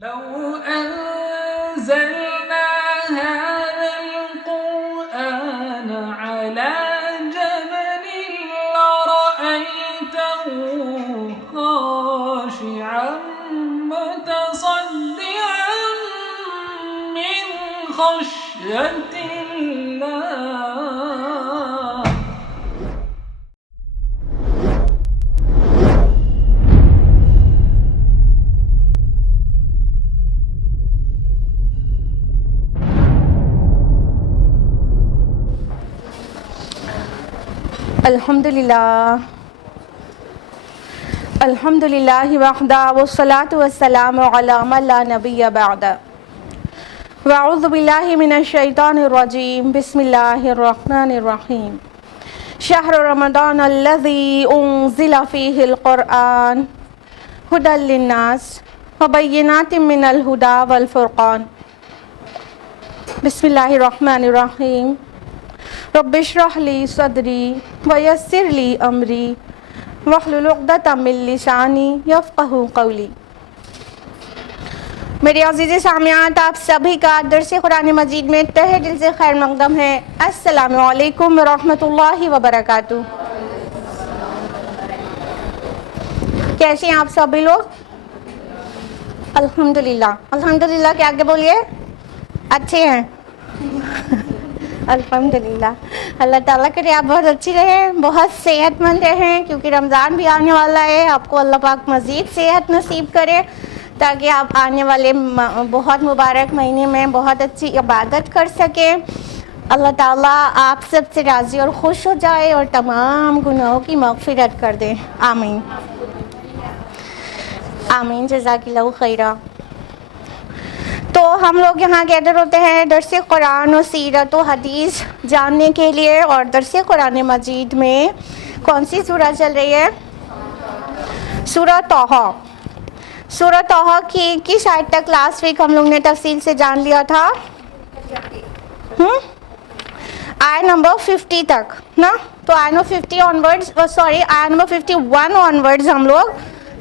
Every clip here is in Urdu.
لو أنزلنا هذا القرآن على جبل لرأيته خاشعا متصدعا من خشية الله. الحمدللہ وحدہ والصلاة والسلام علی من لا نبی بعد. واعوذ باللہ من الشیطان الرجیم. بسم اللہ الرحمن الرحیم. شہر رمضان الذی انزل فیہ القرآن ھدی للناس وبینات من الھدی والفرقان. بسم اللہ الرحمن الرحیم. رب اشرح لی صدری ویسر لی امری واحلل عقدۃ من لسانی یفقہوا قولی. میرے عزیز سامعات، آپ سبھی کا درس قرآن مجید میں تہہ دل سے خیر مقدم ہے. السلام علیکم ورحمۃ اللہ وبرکاتہ. کیسے ہیں آپ سبھی لوگ؟ الحمدللہ. الحمدللہ کے آگے بولیے. اچھے ہیں. الحمدللہ. اللہ تعالیٰ کرے آپ بہت اچھی رہیں، بہت صحت مند رہیں، کیونکہ رمضان بھی آنے والا ہے. آپ کو اللہ پاک مزید صحت نصیب کرے تاکہ آپ آنے والے بہت مبارک مہینے میں بہت اچھی عبادت کر سکیں. اللہ تعالیٰ آپ سب سے راضی اور خوش ہو جائے اور تمام گناہوں کی مغفرت کر دے. آمین آمین. جزاک اللہ خیرہ. تو ہم لوگ یہاں گیدر ہوتے ہیں درس قرآن و سیرت و حدیث جاننے کے لیے. اور درس قرآن مجید میں کون سی سورہ چل رہی ہے؟ سورہ طٰہٰ. سورہ طٰہٰ کی کس آیت تک لاسٹ ویک ہم لوگ نے تفصیل سے جان لیا تھا؟ آیت نمبر 50 تک نا. تو آیت نمبر 50 آنورڈز آیت نمبر 51 آنورڈز ہم لوگ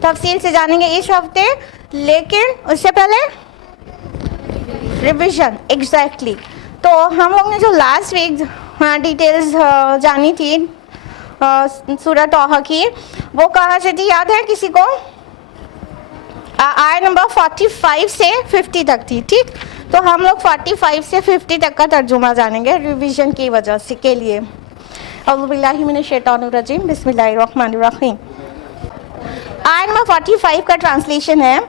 تفصیل سے جانیں گے اس ہفتے. لیکن اس سے پہلے ریویژن. ایگزیکٹلی. تو ہم لوگ نے جو لاسٹ ویک ڈیٹیلز جانی تھی سورہ طٰہٰ کی، وہ کہاں سے تھی یاد ہے کسی کو؟ آیت نمبر 45 سے 50 تک تھی. ٹھیک. تو ہم لوگ 45 سے 50 تک کا ترجمہ جانیں گے ریویژن کی وجہ سے کے لیے. اعوذ باللہ من الشیطان الرجیم. بسم اللہ الرحمن الرحیم. آیت نمبر 45 کا ٹرانسلیشن ہے: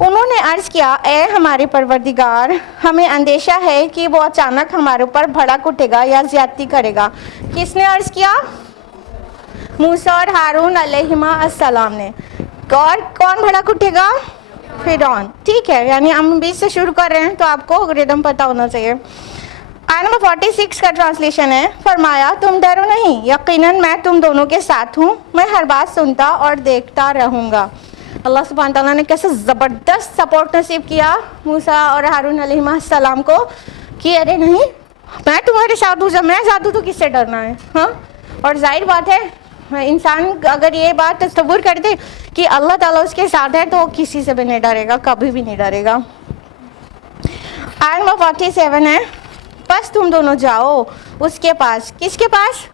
انہوں نے عرض کیا، اے ہمارے پروردگار، ہمیں اندیشہ ہے کہ وہ اچانک ہمارے اوپر بھڑک اٹھے گا یا زیادتی کرے گا. کس نے عرض کیا؟ موسیٰ اور ہارون علیہما السلام نے. اور کون بھڑک اٹھے گا؟ فرعون. ٹھیک ہے، یعنی ہم بیچ سے شروع کر رہے ہیں تو آپ کو ریدم پتہ ہونا چاہیے. آیت نمبر 46 کا ٹرانسلیشن ہے: فرمایا، تم ڈرو نہیں، یقیناً میں تم دونوں کے ساتھ ہوں، میں ہر بات سنتا اور دیکھتا رہوں گا. اللہ سبحانہ تعالیٰ نے کیسے زبردست سپورٹ نصیب کیا موسیٰ اور ہارون علیہ السلام کو کہ ارے نہیں، میں تمہارے ساتھ ہوں، جب میں ساتھ ہوں تو کس سے ڈرنا ہے. ہاں. اور ظاہر بات ہے انسان اگر یہ بات تصور کر دے کہ اللہ تعالیٰ اس کے ساتھ ہے تو کسی سے بھی نہیں ڈرے گا، کبھی بھی نہیں ڈرے گا. آیت نمبر 47 ہے: بس تم دونوں جاؤ اس کے پاس. کس کے پاس؟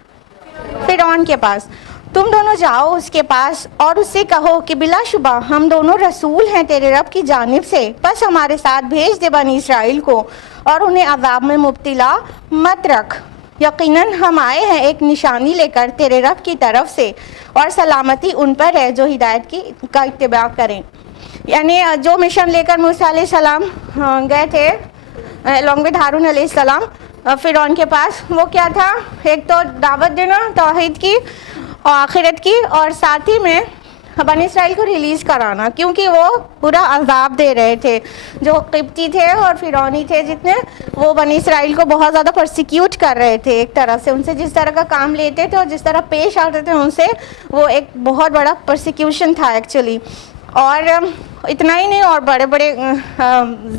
فرعون کے پاس. تم دونوں جاؤ اس کے پاس اور اس سے کہو کہ بلا شبہ ہم دونوں رسول ہیں تیرے رب کی جانب سے، بس ہمارے ساتھ بھیج دے بنی اسرائیل کو اور انہیں عذاب میں مبتلا مت رکھ. یقیناً ہم آئے ہیں ایک نشانی لے کر تیرے رب کی طرف سے، اور سلامتی ان پر ہے جو ہدایت کا اتباع کریں. یعنی جو مشن لے کر موسیٰ علیہ السلام گئے تھے along with ہارون علیہ السلام فرعون کے پاس، وہ کیا تھا؟ ایک تو دعوت دینا توحید کی اور آخرت کی، اور ساتھ ہی میں بنی اسرائیل کو ریلیز کرانا، کیونکہ وہ پورا عذاب دے رہے تھے. جو قبطی تھے اور فرعونی تھے جتنے، وہ بنی اسرائیل کو بہت زیادہ پرسیکیوٹ کر رہے تھے. ایک طرح سے ان سے جس طرح کا کام لیتے تھے اور جس طرح پیش آتے تھے ان سے، وہ ایک بہت بڑا پرسیکیوشن تھا ایکچولی. اور اتنا ہی نہیں، اور بڑے بڑے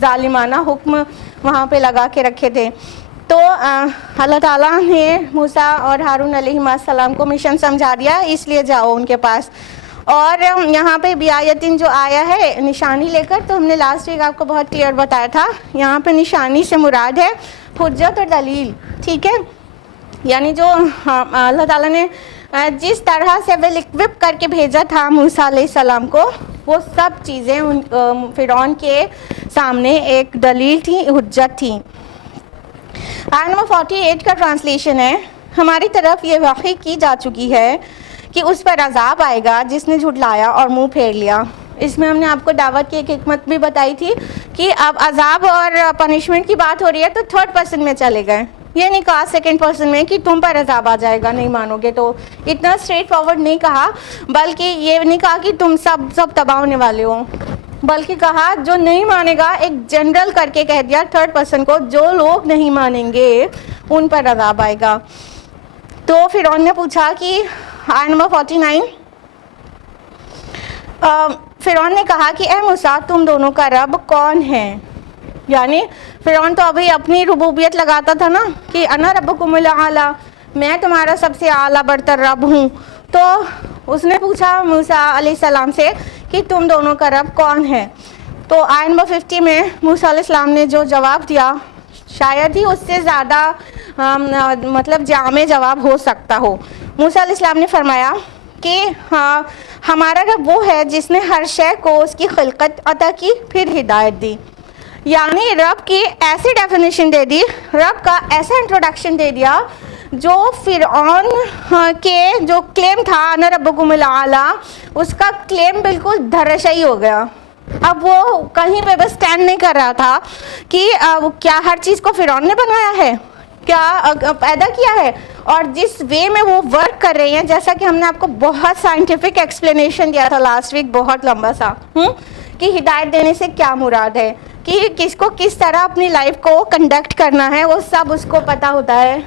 ظالمانہ حکم وہاں پہ لگا کے رکھے تھے. تو اللہ تعالیٰ نے موسیٰ اور ہارون علیہ السلام کو مشن سمجھا دیا، اس لیے جاؤ ان کے پاس. اور یہاں پہ بیایتن جو آیا ہے نشانی لے کر، تو ہم نے لاسٹ ویک آپ کو بہت کلیئر بتایا تھا، یہاں پہ نشانی سے مراد ہے حجت اور دلیل، ٹھیک ہے؟ یعنی جو اللہ تعالیٰ نے جس طرح سے ویل اکوپ کر کے بھیجا تھا موسیٰ علیہ السلام کو، وہ سب چیزیں فرعون کے سامنے ایک دلیل تھی، حجت تھی۔ آیت نمبر 48 کا ٹرانسلیشن ہے، ہماری طرف یہ واقع کی جا چکی ہے کہ اس پر عذاب آئے گا جس نے جھٹلایا اور منہ پھیر لیا۔ اس میں ہم نے آپ کو دعوت کی ایک حکمت بھی بتائی تھی کہ اب عذاب اور پنشمنٹ کی بات ہو رہی ہے تو تھرڈ پرسن میں چلے گئے، یہ نہیں کہا سیکنڈ پرسن میں کہ تم پر عذاب آ جائے گا نہیں مانو گے، تو اتنا اسٹریٹ فارورڈ نہیں کہا، بلکہ یہ نہیں کہا کہ تم سب تباہ ہونے والے ہو، بلکہ کہا جو نہیں مانے گا، ایک جنرل کر کے کہہ دیا تھرڈ پرسن کو، جو لوگ نہیں مانیں گے ان پر عذاب آئے گا۔ تو فرعون نے پوچھا کہ آیت نمبر 49 فرعون نے کہا کہ اے موسیٰ تم دونوں کا رب کون ہے؟ یعنی فرعون تو ابھی اپنی ربوبیت لگاتا تھا نا کہ انا ربکم الاعلی، میں تمہارا سب سے اعلیٰ برتر رب ہوں، تو اس نے پوچھا موسیٰ علیہ السلام سے کہ تم دونوں کا رب کون ہے؟ تو آیت نمبر 50 میں موسیٰ علیہ السلام نے جو جواب دیا شاید ہی اس سے زیادہ مطلب جامع جواب ہو سکتا ہو۔ موسیٰ علیہ السلام نے فرمایا کہ ہمارا رب وہ ہے جس نے ہر شے کو اس کی خلقت عطا کی پھر ہدایت دی، یعنی رب کی ایسی ڈیفینیشن دے دی، رب کا ایسا انٹروڈکشن دے دیا جو فرعون کے جو کلیم تھا انا ربکم الاعلی، اس کا کلیم بالکل دھرشئی ہو گیا۔ اب وہ کہیں پہ بس سٹینڈ نہیں کر رہا تھا کہ کیا ہر چیز کو فرعون نے بنایا ہے، کیا پیدا کیا ہے، اور جس وے میں وہ ورک کر رہے ہیں، جیسا کہ ہم نے آپ کو بہت سائنٹیفک ایکسپلینیشن دیا تھا لاسٹ ویک، بہت لمبا سا، کہ ہدایت دینے سے کیا مراد ہے، کہ کس کو کس طرح اپنی لائف کو کنڈکٹ کرنا ہے، وہ سب اس کو پتہ ہوتا ہے۔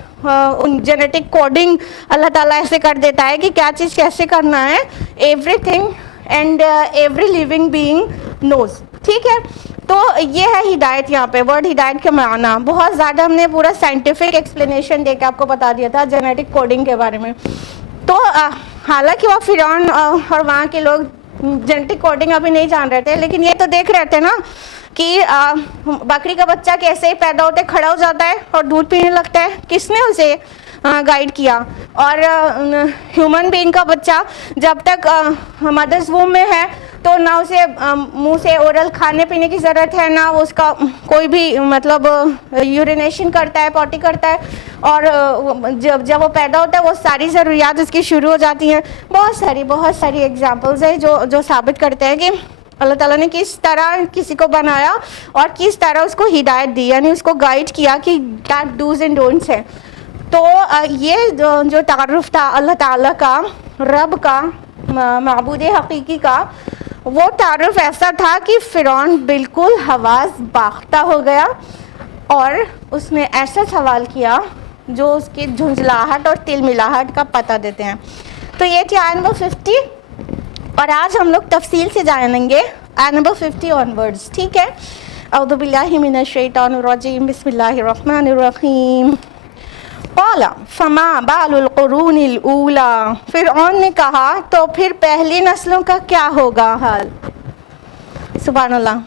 جینیٹک کوڈنگ اللہ تعالیٰ ایسے کر دیتا ہے کہ کیا چیز کیسے کرنا ہے، everything and every living being knows, ٹھیک ہے؟ تو یہ ہے ہدایت، یہاں پہ ورڈ ہدایت کے معنی بہت زیادہ ہم نے پورا سائنٹیفک ایکسپلینیشن دے کے آپ کو بتا دیا تھا جینیٹک کوڈنگ کے بارے میں۔ تو حالانکہ وہ فرعون اور وہاں کے لوگ جینیٹک کوڈنگ ابھی نہیں جان رہے تھے، لیکن یہ تو دیکھ رہے تھے نا کہ بکری کا بچہ کیسے ہی پیدا ہوتے کھڑا ہو جاتا ہے اور دودھ پینے لگتا ہے، کس نے اسے گائیڈ کیا؟ اور ہیومن بینگ کا بچہ جب تک مدرس ووم میں ہے تو نہ اسے منہ سے اورل کھانے پینے کی ضرورت ہے، نہ اس کا کوئی بھی مطلب یورینیشن کرتا ہے، پوٹی کرتا ہے، اور جب وہ پیدا ہوتا ہے وہ ساری ضروریات اس کی شروع ہو جاتی ہیں۔ بہت ساری ایگزامپلز ہیں جو ثابت کرتے ہیں کہ اللہ تعالیٰ نے کس طرح کسی کو بنایا اور کس طرح اس کو ہدایت دی، یعنی اس کو گائیڈ کیا کہ کیا ڈوز اینڈ ڈونٹس ہیں۔ تو یہ جو تعارف تھا اللہ تعالیٰ کا، رب کا، معبود حقیقی کا، وہ تعارف ایسا تھا کہ فرعون بالکل حواس باختہ ہو گیا، اور اس نے ایسا سوال کیا جو اس کی جھنجھلاہٹ اور تل ملاہٹ کا پتہ دیتے ہیں۔ تو یہ تھی آیت نمبر 50، اور آج ہم لوگ تفصیل سے جانیں گے آیت نمبر 50 آن ورڈز، ٹھیک ہے؟ اعوذ باللہ من الشیطان الرجیم، بسم اللہ الرحمن الرحیم۔ قال فما بال القرون الاولی، فرعون نے کہا تو پھر پہلی نسلوں کا کیا ہوگا حال؟ سبحان اللہ۔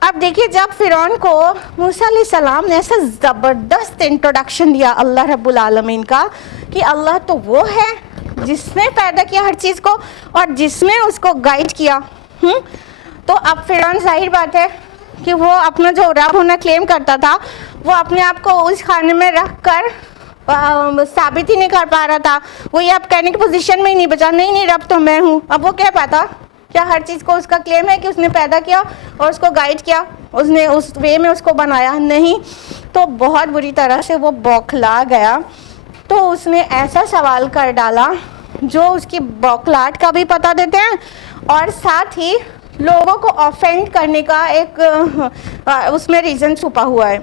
اب دیکھیے جب فرعون کو موسیٰ علیہ السلام نے ایسا زبردست انٹروڈکشن دیا اللہ رب العالمین کا کہ اللہ تو وہ ہے جس نے پیدا کیا ہر چیز کو اور جس نے اس کو گائیڈ کیا، تو اب فرعون ظاہر بات ہے کہ وہ اپنا جو رب ہونا کلیم کرتا تھا وہ اپنے آپ کو اس خانے میں رکھ کر ثابت ہی نہیں کر پا رہا تھا، وہ یہ اب کہنے کی پوزیشن میں ہی نہیں بچا، نہیں رب تو میں ہوں۔ اب وہ کہہ پاتا کیا ہر چیز کو اس کا کلیم ہے کہ اس نے پیدا کیا اور اس کو گائیڈ کیا، اس نے اس وے میں اس کو بنایا؟ نہیں۔ تو بہت بری طرح سے وہ بوکھلا گیا، تو اس نے ایسا سوال کر ڈالا جو اس کی بوکھلاہٹ کا بھی پتہ دیتے ہیں اور ساتھ ہی لوگوں کو آفینڈ کرنے کا ایک اس میں ریزن چھپا ہوا ہے۔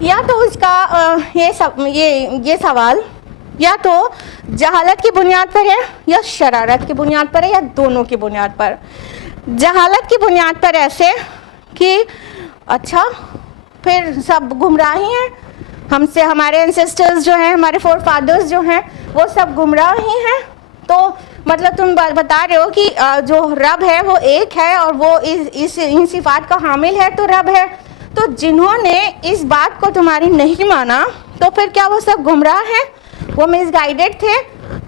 یا تو اس کا یہ سوال یا تو جہالت کی بنیاد پر ہے یا شرارت کی بنیاد پر ہے یا دونوں کی بنیاد پر۔ جہالت کی بنیاد پر ایسے کہ اچھا پھر سب گمراہ ہی ہیں، ہم سے ہمارے انسسٹرز جو ہیں، ہمارے فور فادرز جو ہیں وہ سب گمراہ ہی ہیں، تو مطلب تم بتا رہے ہو کہ جو رب ہے وہ ایک ہے اور وہ ان صفات کا حامل ہے تو رب ہے. تو جنہوں نے اس بات کو تمہاری نہیں مانا تو پھر کیا وہ سب گمراہ ہیں؟ وہ مس گائیڈڈ تھے؟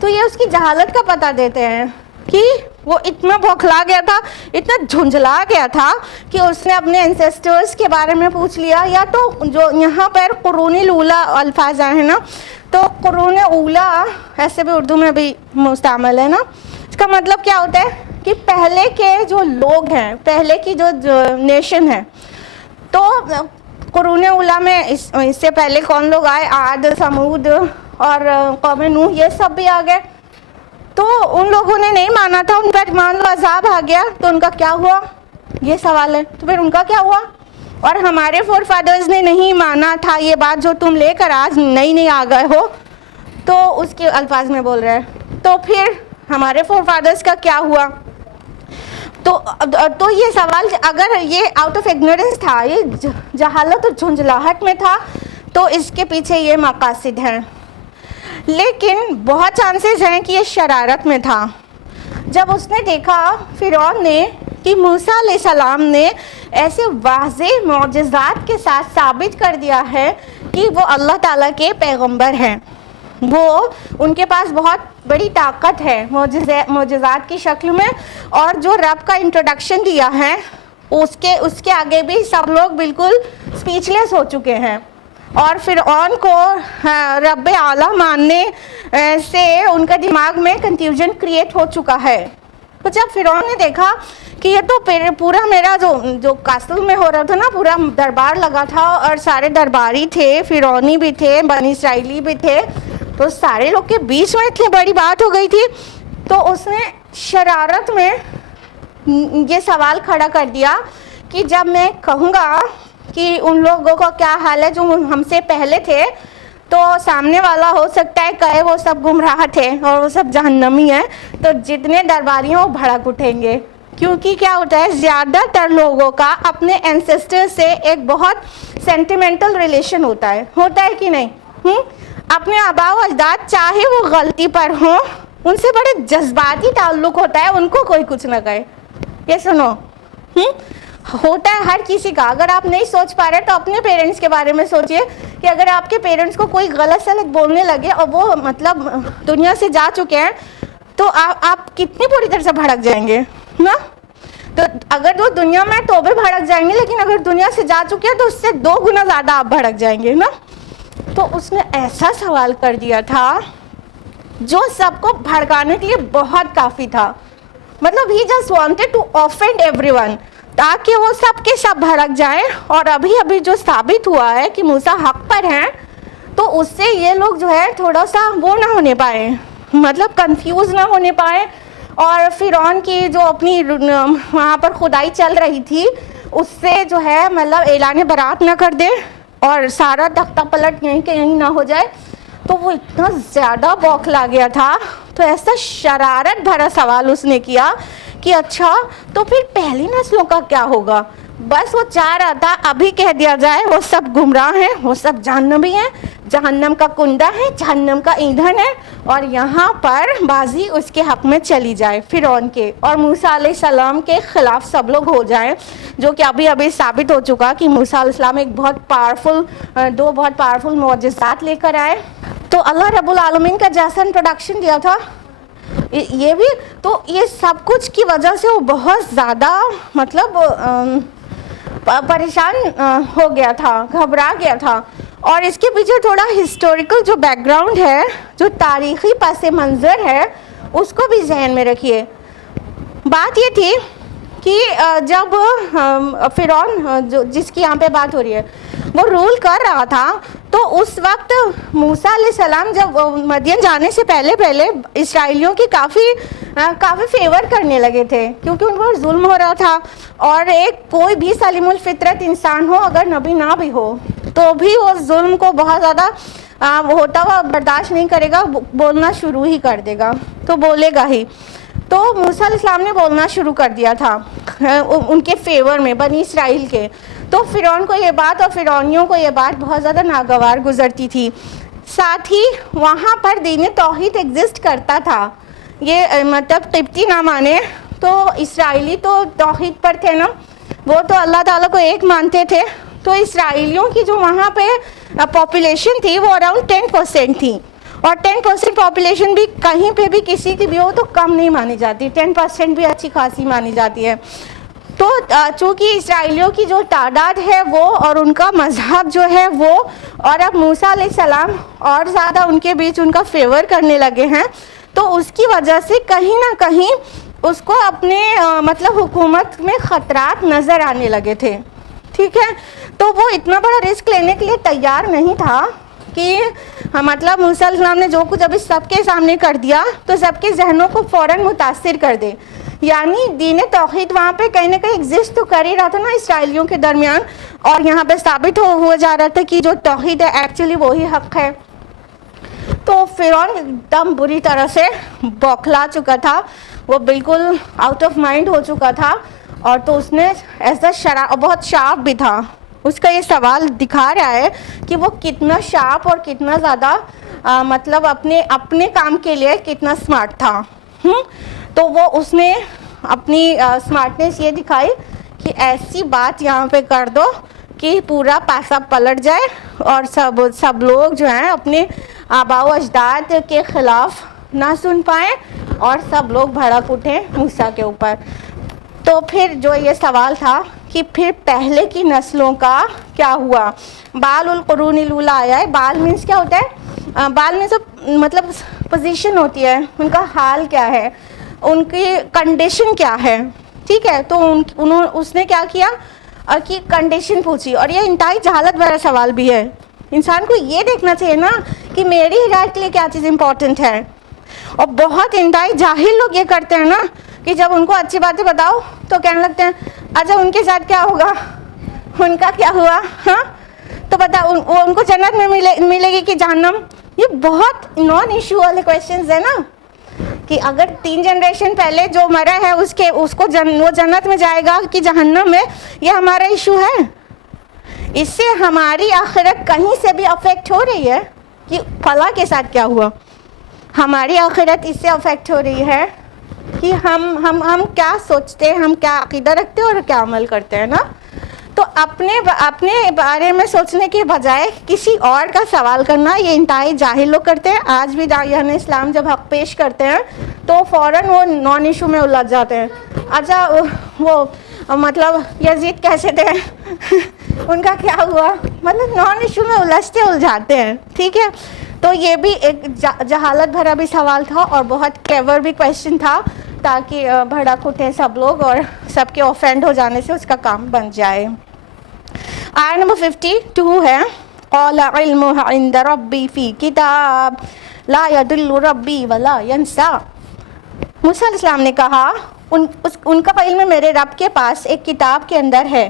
تو یہ اس کی جہالت کا پتہ دیتے ہیں کہ وہ اتنا بوکھلا گیا تھا, اتنا جھنجھلا گیا تھا کہ اس نے اپنے انسیسٹرز کے بارے میں پوچھ لیا. یا تو جو یہاں پر قرون الاولیٰ الفاظ آئے ہیں نا, تو قرون اولیٰ ایسے بھی اردو میں بھی مستعمل ہے نا, اس کا مطلب کیا ہوتا ہے کہ پہلے کے جو لوگ ہیں, پہلے کی جو نیشن ہے. تو قرون اولیٰ میں اس سے پہلے کون لوگ آئے؟ عاد, سمود اور قوم نوح, یہ سب بھی آ گئے. تو ان لوگوں نے نہیں مانا تھا, ان پر مان لو عذاب آ گیا, تو ان کا کیا ہوا؟ یہ سوال ہے. تو پھر ان کا کیا ہوا؟ اور ہمارے فور فادرز نے نہیں مانا تھا یہ بات جو تم لے کر آج نئی آ گئے ہو, تو اس کے الفاظ میں بول رہے ہیں. تو پھر ہمارے فور فادرز کا کیا ہوا؟ تو یہ سوال اگر یہ آؤٹ آف اگنورنس تھا, یہ جہالت اور جھنجھلاہٹ میں تھا, تو اس کے پیچھے یہ مقاصد ہیں. لیکن بہت چانسز ہیں کہ یہ شرارت میں تھا. جب اس نے دیکھا فرعون نے کہ موسیٰ علیہ السلام نے ایسے واضح معجزات کے ساتھ ثابت کر دیا ہے کہ وہ اللہ تعالیٰ کے پیغمبر ہیں, وہ ان کے پاس بہت بڑی طاقت ہے معجزات کی شکل میں, اور جو رب کا انٹروڈکشن دیا ہے اس کے آگے بھی سب لوگ بالکل اسپیچ لیس ہو چکے ہیں. اور فرعون کو رب اعلیٰ ماننے سے ان کا دماغ میں کنفیوژن کریٹ ہو چکا ہے. تو جب فرعون نے دیکھا کہ یہ تو پورا میرا جو کاسل میں ہو رہا تھا نا, پورا دربار لگا تھا اور سارے درباری تھے, فرعونی بھی تھے, بنی اسرائیلی بھی تھے, تو سارے لوگ کے بیچ میں اتنی بڑی بات ہو گئی تھی. تو اس نے شرارت میں یہ سوال کھڑا کر دیا کہ جب میں کہوں گا کہ ان لوگوں کا کیا حال ہے جو ہم سے پہلے تھے, تو سامنے والا ہو سکتا ہے کہے وہ سب گمراہ تھے اور وہ سب جہنمی ہیں, تو جتنے درباری ہیں وہ بھڑک اٹھیں گے. کیونکہ کیا ہوتا ہے, زیادہ تر لوگوں کا اپنے اینسسٹر سے ایک بہت سینٹیمنٹل ریلیشن ہوتا ہے کہ نہیں؟ اپنے آباء و اجداد چاہے وہ غلطی پر ہوں, ان سے بڑے جذباتی تعلق ہوتا ہے, ان کو کوئی کچھ نہ کہے. یہ سنو, ہوتا ہے ہر کسی کا. اگر آپ نہیں سوچ پا رہے تو اپنے پیرنٹس کے بارے میں سوچئے کہ اگر آپ کے پیرنٹس کو کوئی غلط سلط بولنے لگے اور وہ مطلب دنیا سے جا چکے ہیں, تو آپ کتنی پوری طرح سے بھڑک جائیں گے نا. تو اگر وہ دنیا میں تو بھی بھڑک جائیں گے, لیکن اگر دنیا سے جا چکے ہیں تو اس سے 2 گنا زیادہ آپ بھڑک جائیں گے نا. تو اس نے ایسا سوال کر دیا تھا جو سب کو بھڑکانے کے لیے بہت کافی تھا. مطلب he just wanted to offend everyone, تاکہ وہ سب کے سب بھڑک جائیں. اور ابھی جو ثابت ہوا ہے کہ موسیٰ حق پر ہیں, تو اس سے یہ لوگ جو ہے تھوڑا سا وہ نہ ہونے پائے, مطلب کنفیوز نہ ہونے پائے. اور فرعون کی جو اپنی وہاں پر خدائی چل رہی تھی اس سے جو ہے مطلب اعلان برات نہ کر دے اور سارا تختہ پلٹ یہیں کہ یہیں نہ ہو جائے. تو وہ اتنا زیادہ بوکھلا گیا تھا, تو ایسا شرارت بھرا سوال اس نے کیا کہ اچھا تو پھر پہلی نسلوں کا کیا ہوگا. بس وہ چاہ رہا تھا ابھی کہہ دیا جائے وہ سب گمراہ ہیں, وہ سب جہنمی ہیں, جہنم کا کنڈا ہے, جہنم کا ایندھن ہے, اور یہاں پر بازی اس کے حق میں چلی جائے فرعون کے, اور موسیٰ علیہ السلام کے خلاف سب لوگ ہو جائیں. جو کہ ابھی ثابت ہو چکا کہ موسیٰ علیہ السلام ایک دو بہت پاورفل معجزات لے کر آئے. تو اللہ رب العالمین کا جیسا انٹروڈکشن دیا تھا, یہ بھی تو یہ سب کچھ کی وجہ سے وہ بہت زیادہ مطلب پریشان ہو گیا تھا, گھبرا گیا تھا. اور اس کے پیچھے تھوڑا ہسٹوریکل جو بیک گراؤنڈ ہے, جو تاریخی پس منظر ہے, اس کو بھی ذہن میں رکھیے. بات یہ تھی کہ جب فرعون جس کی یہاں پہ بات ہو رہی ہے وہ رول کر رہا تھا, تو اس وقت موسیٰ علیہ السلام جب مدین جانے سے پہلے اسرائیلیوں کی کافی فیور کرنے لگے تھے, کیونکہ ان پر ظلم ہو رہا تھا. اور کوئی بھی سلیم الفطرت انسان ہو, اگر نبی نہ بھی ہو, تو بھی وہ ظلم کو بہت زیادہ ہوتا ہوا برداشت نہیں کرے گا, بولنا شروع ہی کر دے گا, تو بولے گا ہی. تو موسیٰ علیہ السلام نے بولنا شروع کر دیا تھا ان کے فیور میں, بنی اسرائیل کے. تو فرعون کو یہ بات اور فرعونیوں کو یہ بات بہت زیادہ ناگوار گزرتی تھی. ساتھ ہی وہاں پر دین توحید ایگزسٹ کرتا تھا, یہ مطلب قبطی نہ مانے تو اسرائیلی تو توحید پر تھے نا, وہ تو اللہ تعالیٰ کو ایک مانتے تھے. تو اسرائیلیوں کی جو وہاں پہ پاپولیشن تھی وہ اراؤنڈ 10% تھی, اور 10% پاپولیشن بھی کہیں پہ بھی کسی کی بھی ہو تو کم نہیں مانی جاتی, 10% بھی اچھی خاصی مانی جاتی ہے. تو چونکہ اسرائیلیوں کی جو تعداد ہے وہ اور ان کا مذہب جو ہے وہ, اور اب موسیٰ علیہ السلام اور زیادہ ان کے بیچ ان کا فیور کرنے لگے ہیں, تو اس کی وجہ سے کہیں نہ کہیں اس کو اپنے مطلب حکومت میں خطرات نظر آنے لگے تھے. ٹھیک ہے, تو وہ اتنا بڑا رسک لینے کے لیے تیار نہیں تھا کہ مطلب موسیٰ علیہ السلام نے جو کچھ ابھی سب کے سامنے کر دیا تو سب کے ذہنوں کو فوراً متاثر کر دے. یعنی دین توحید وہاں پہ کہیں نہ کہیں ایگزسٹ تو کر ہی رہا تھا نا اسرائیلیوں کے درمیان, اور یہاں پہ ثابت ہوا جا رہا تھا کہ جو توحید ہے ایکچولی وہی حق ہے. تو فرعون ایک دم بری طرح سے بوکھلا چکا تھا, وہ بالکل آؤٹ آف مائنڈ ہو چکا تھا, اور تو اس نے ایسا بہت شارپ بھی تھا. اس کا یہ سوال دکھا رہا ہے کہ وہ کتنا شارپ اور کتنا زیادہ مطلب اپنے کام کے لیے کتنا اسمارٹ تھا. تو وہ اس نے اپنی اسمارٹنیس یہ دکھائی کہ ایسی بات یہاں پہ کر دو کہ پورا پیسہ پلٹ جائے اور سب لوگ جو ہیں اپنے آباء و اجداد کے خلاف نہ سن پائیں اور سب لوگ بھڑک اٹھیں موسیٰ کے اوپر. تو پھر جو یہ سوال تھا کہ پھر پہلے کی نسلوں کا کیا ہوا. بال القرون الاولی آیا ہے. بال مینس کیا ہوتا ہے؟ بال میں سب مطلب پوزیشن ہوتی ہے, ان کا حال کیا ہے, ان کی کنڈیشن کیا ہے. ٹھیک ہے, تو اس نے کیا کیا کہ کنڈیشن پوچھی, اور یہ انتہائی جہالت بھرا سوال بھی ہے. انسان کو یہ دیکھنا چاہیے نا کہ میری ہدایت کے لیے کیا چیز امپورٹنٹ ہے. اور بہت انتہائی جاہل لوگ یہ کرتے ہیں نا کہ جب ان کو اچھی باتیں بتاؤ تو کہنے لگتے ہیں اچھا ان کے ساتھ کیا ہوگا, ان کا کیا ہوا, ہاں تو بتا ان کو جنت میں ملے گی کہ جہنم. یہ بہت نان ایشو والے کویشچنز ہیں نا, کہ اگر 3 جنریشن پہلے جو مرا ہے اس کو وہ جنت میں جائے گا کہ جہنم میں, یہ ہمارا ایشو ہے. اس سے ہماری آخرت کہیں سے بھی افیکٹ ہو رہی ہے کہ فلاں کے ساتھ کیا ہوا. ہماری آخرت اس سے افیکٹ ہو رہی ہے کہ ہم کیا سوچتے ہیں, ہم کیا عقیدہ رکھتے ہیں اور کیا عمل کرتے ہیں نا. تو اپنے بارے میں سوچنے کے بجائے کسی اور کا سوال کرنا یہ انتہائی جاہل لوگ کرتے ہیں. آج بھی داعیان اسلام جب حق پیش کرتے ہیں تو فوراً وہ نان ایشو میں الجھ جاتے ہیں. اچھا وہ مطلب یزید کیسے تھے, ان کا کیا ہوا, مطلب نان ایشو میں الجھاتے ہیں. ٹھیک ہے, تو یہ بھی ایک جہالت بھرا بھی سوال تھا اور بہت کلیور بھی کویشچن تھا, تاکہ بھڑک اٹھیں سب لوگ اور سب کے آفینڈ ہو جانے سے اس کا کام بن جائے. آیت نمبر 52 ہے قال علمها عند ربی فی کتاب لا یضل ربی ولا ینسا. موسیٰ علیہ السلام نے کہا ان کا علم میرے رب کے پاس ایک کتاب کے اندر ہے,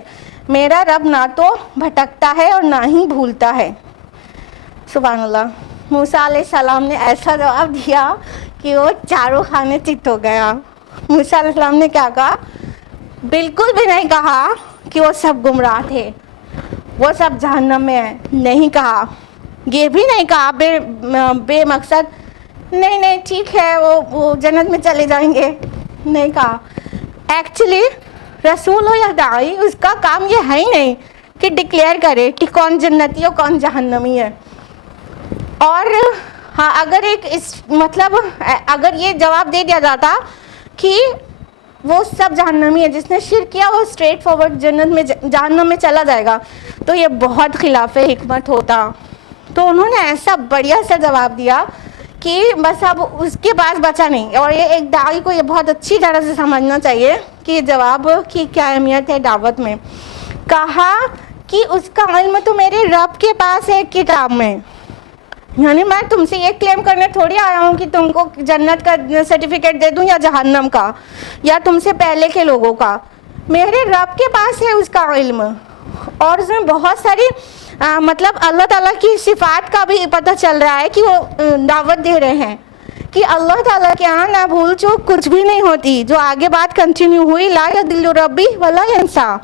میرا رب نہ تو بھٹکتا ہے اور نہ ہی بھولتا ہے. سبحان اللہ. موسیٰ علیہ السلام نے ایسا جواب دیا کہ وہ چاروں خانے چت ہو گیا. موسیٰ علیہ السلام نے کیا کہا؟ بالکل بھی نہیں کہا کہ وہ سب گمراہ تھے, وہ سب جہنم میں ہیں. نہیں کہا. یہ بھی نہیں کہا بے مقصد نہیں ٹھیک ہے وہ جنت میں چلے جائیں گے. نہیں کہا. ایکچولی رسول ہو یا داعی اس کا کام یہ ہے ہی نہیں کہ ڈکلیئر کرے کہ کون جنتی اور کون جہنمی ہے. اور ہاں اگر یہ جواب دے دیا جاتا کہ وہ سب جہنمی ہے, جس نے شرک کیا وہ اسٹریٹ فارورڈ جہنم میں چلا جائے گا, تو یہ بہت خلاف حکمت ہوتا. تو انہوں نے ایسا بڑھیا سا جواب دیا کہ بس اب اس کے پاس بچا نہیں. اور یہ ایک داعی کو یہ بہت اچھی طرح سے سمجھنا چاہیے کہ یہ جواب کی کیا اہمیت ہے دعوت میں. کہا کہ اس کا علم تو میرے رب کے پاس ہے کتاب میں, یعنی میں تم سے یہ کلیم کرنے تھوڑی آیا ہوں کہ تم کو جنت کا سرٹیفکیٹ دے دوں یا جہنم کا یا تم سے پہلے کے لوگوں کا. میرے رب کے پاس ہے اس کا علم. اور اس میں بہت ساری مطلب اللہ تعالیٰ کی صفات کا بھی پتہ چل رہا ہے کہ وہ دعوت دے رہے ہیں کہ اللہ تعالیٰ کے یہاں نہ بھول چوک کچھ بھی نہیں ہوتی. جو آگے بات کنٹینیو ہوئی لا یضل ربی ولا ینسا,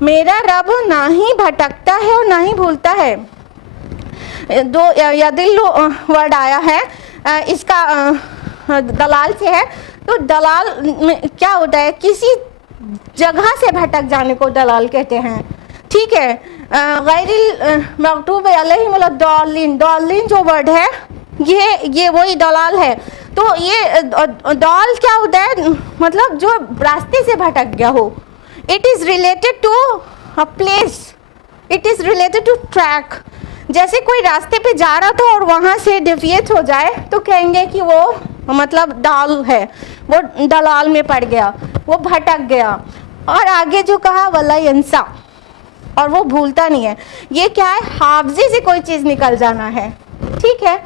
میرا رب نہ ہی بھٹکتا ہے اور نہ ہی بھولتا ہے. دو یضل ورڈ آیا ہے, اس کا دلال سے ہے. تو دلال میں کیا ہوتا ہے, کسی جگہ سے بھٹک جانے کو دلال کہتے ہیں. ٹھیک ہے, غیر المغضوب علیہم ولا الضالین, ضالین جو ورڈ ہے یہ وہی دلال ہے. تو یہ دال کیا ہوتا ہے, مطلب جو راستے سے بھٹک گیا ہو. It is related to a place, it is related to track. جیسے کوئی راستے پہ جا رہا تھا اور وہاں سے ڈیویٹ ہو جائے تو کہیں گے کہ وہ مطلب دال ہے, وہ دلال میں پڑ گیا, وہ بھٹک گیا. اور آگے جو کہا ولا ینسا, اور وہ بھولتا نہیں ہے. یہ کیا ہے, حافظے سے کوئی چیز نکل جانا ہے. ٹھیک ہے,